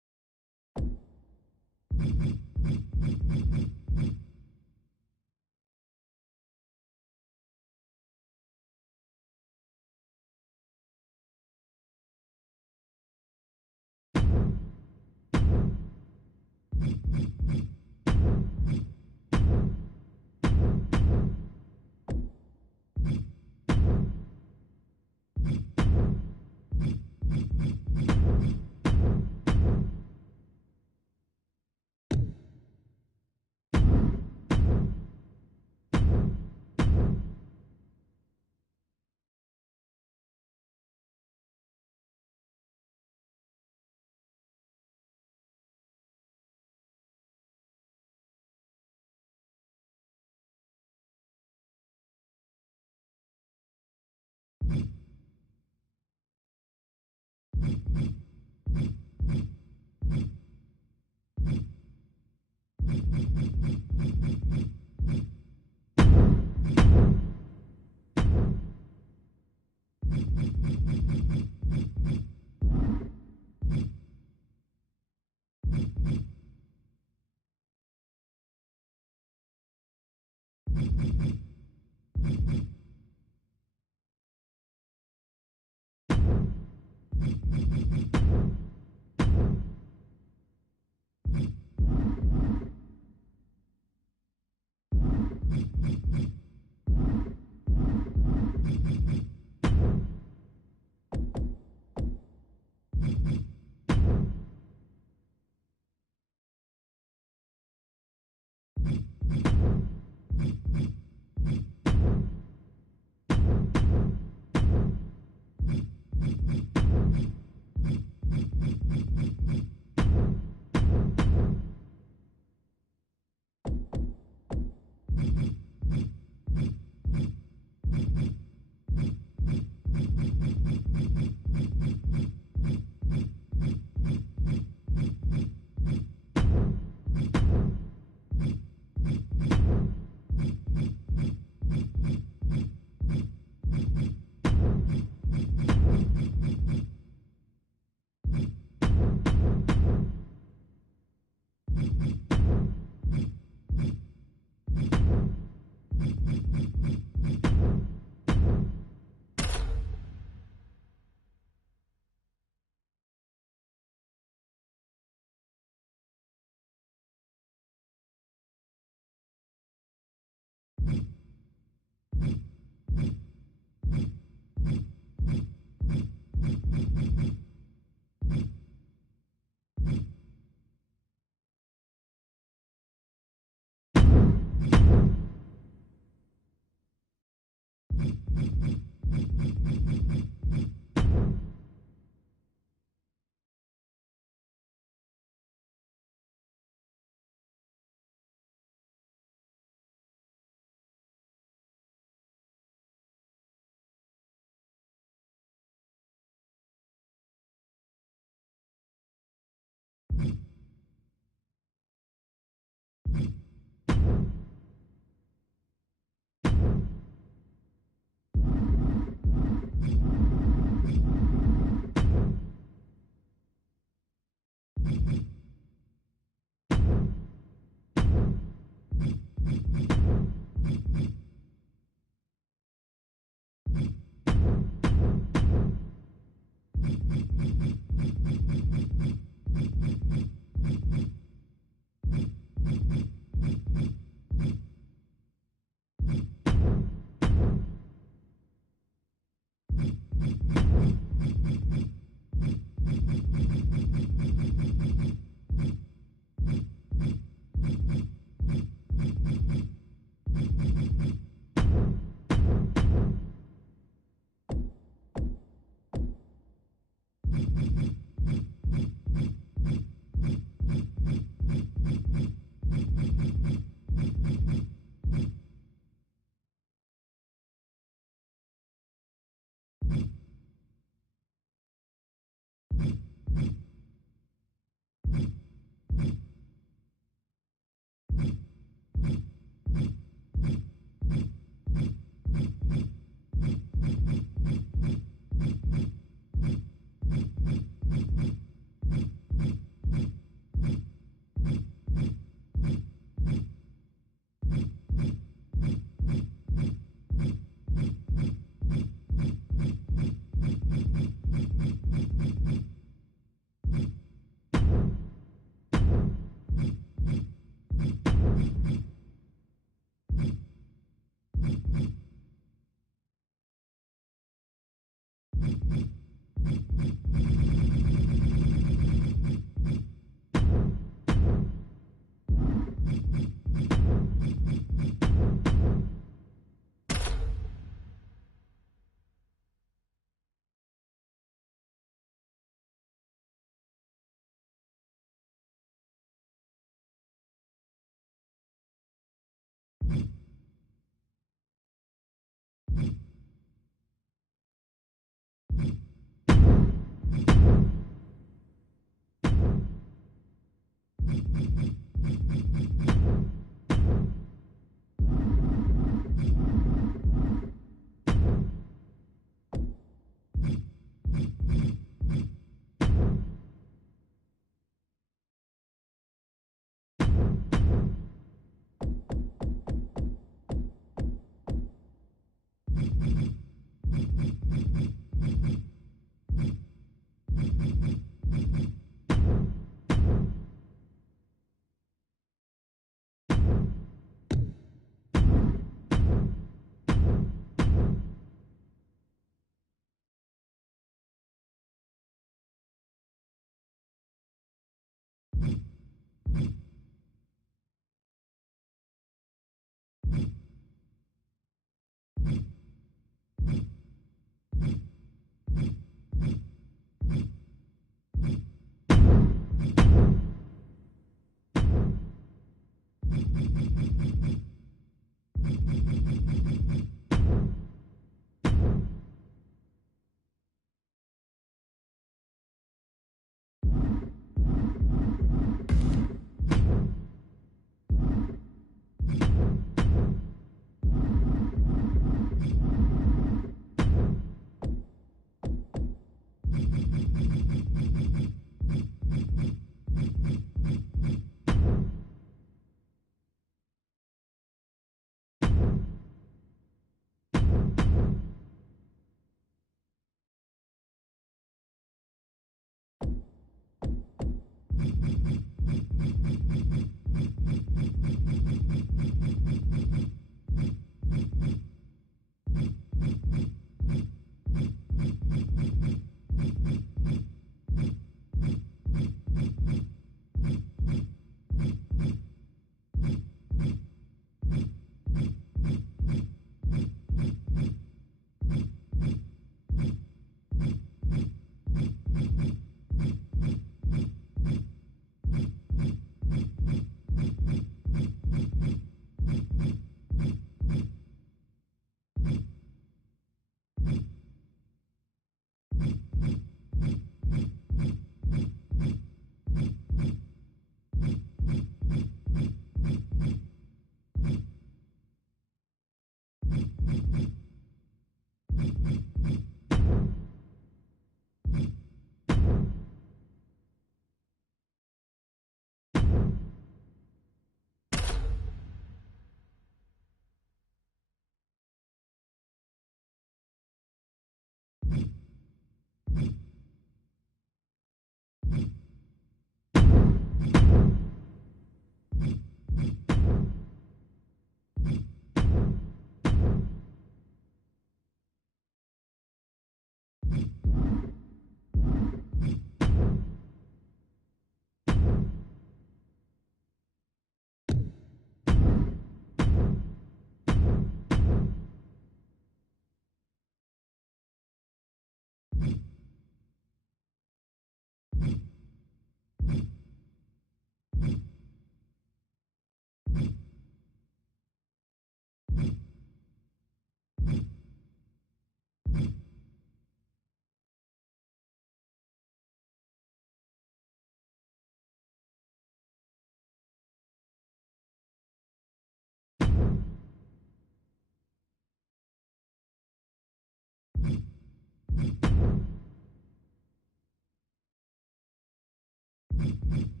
Fight!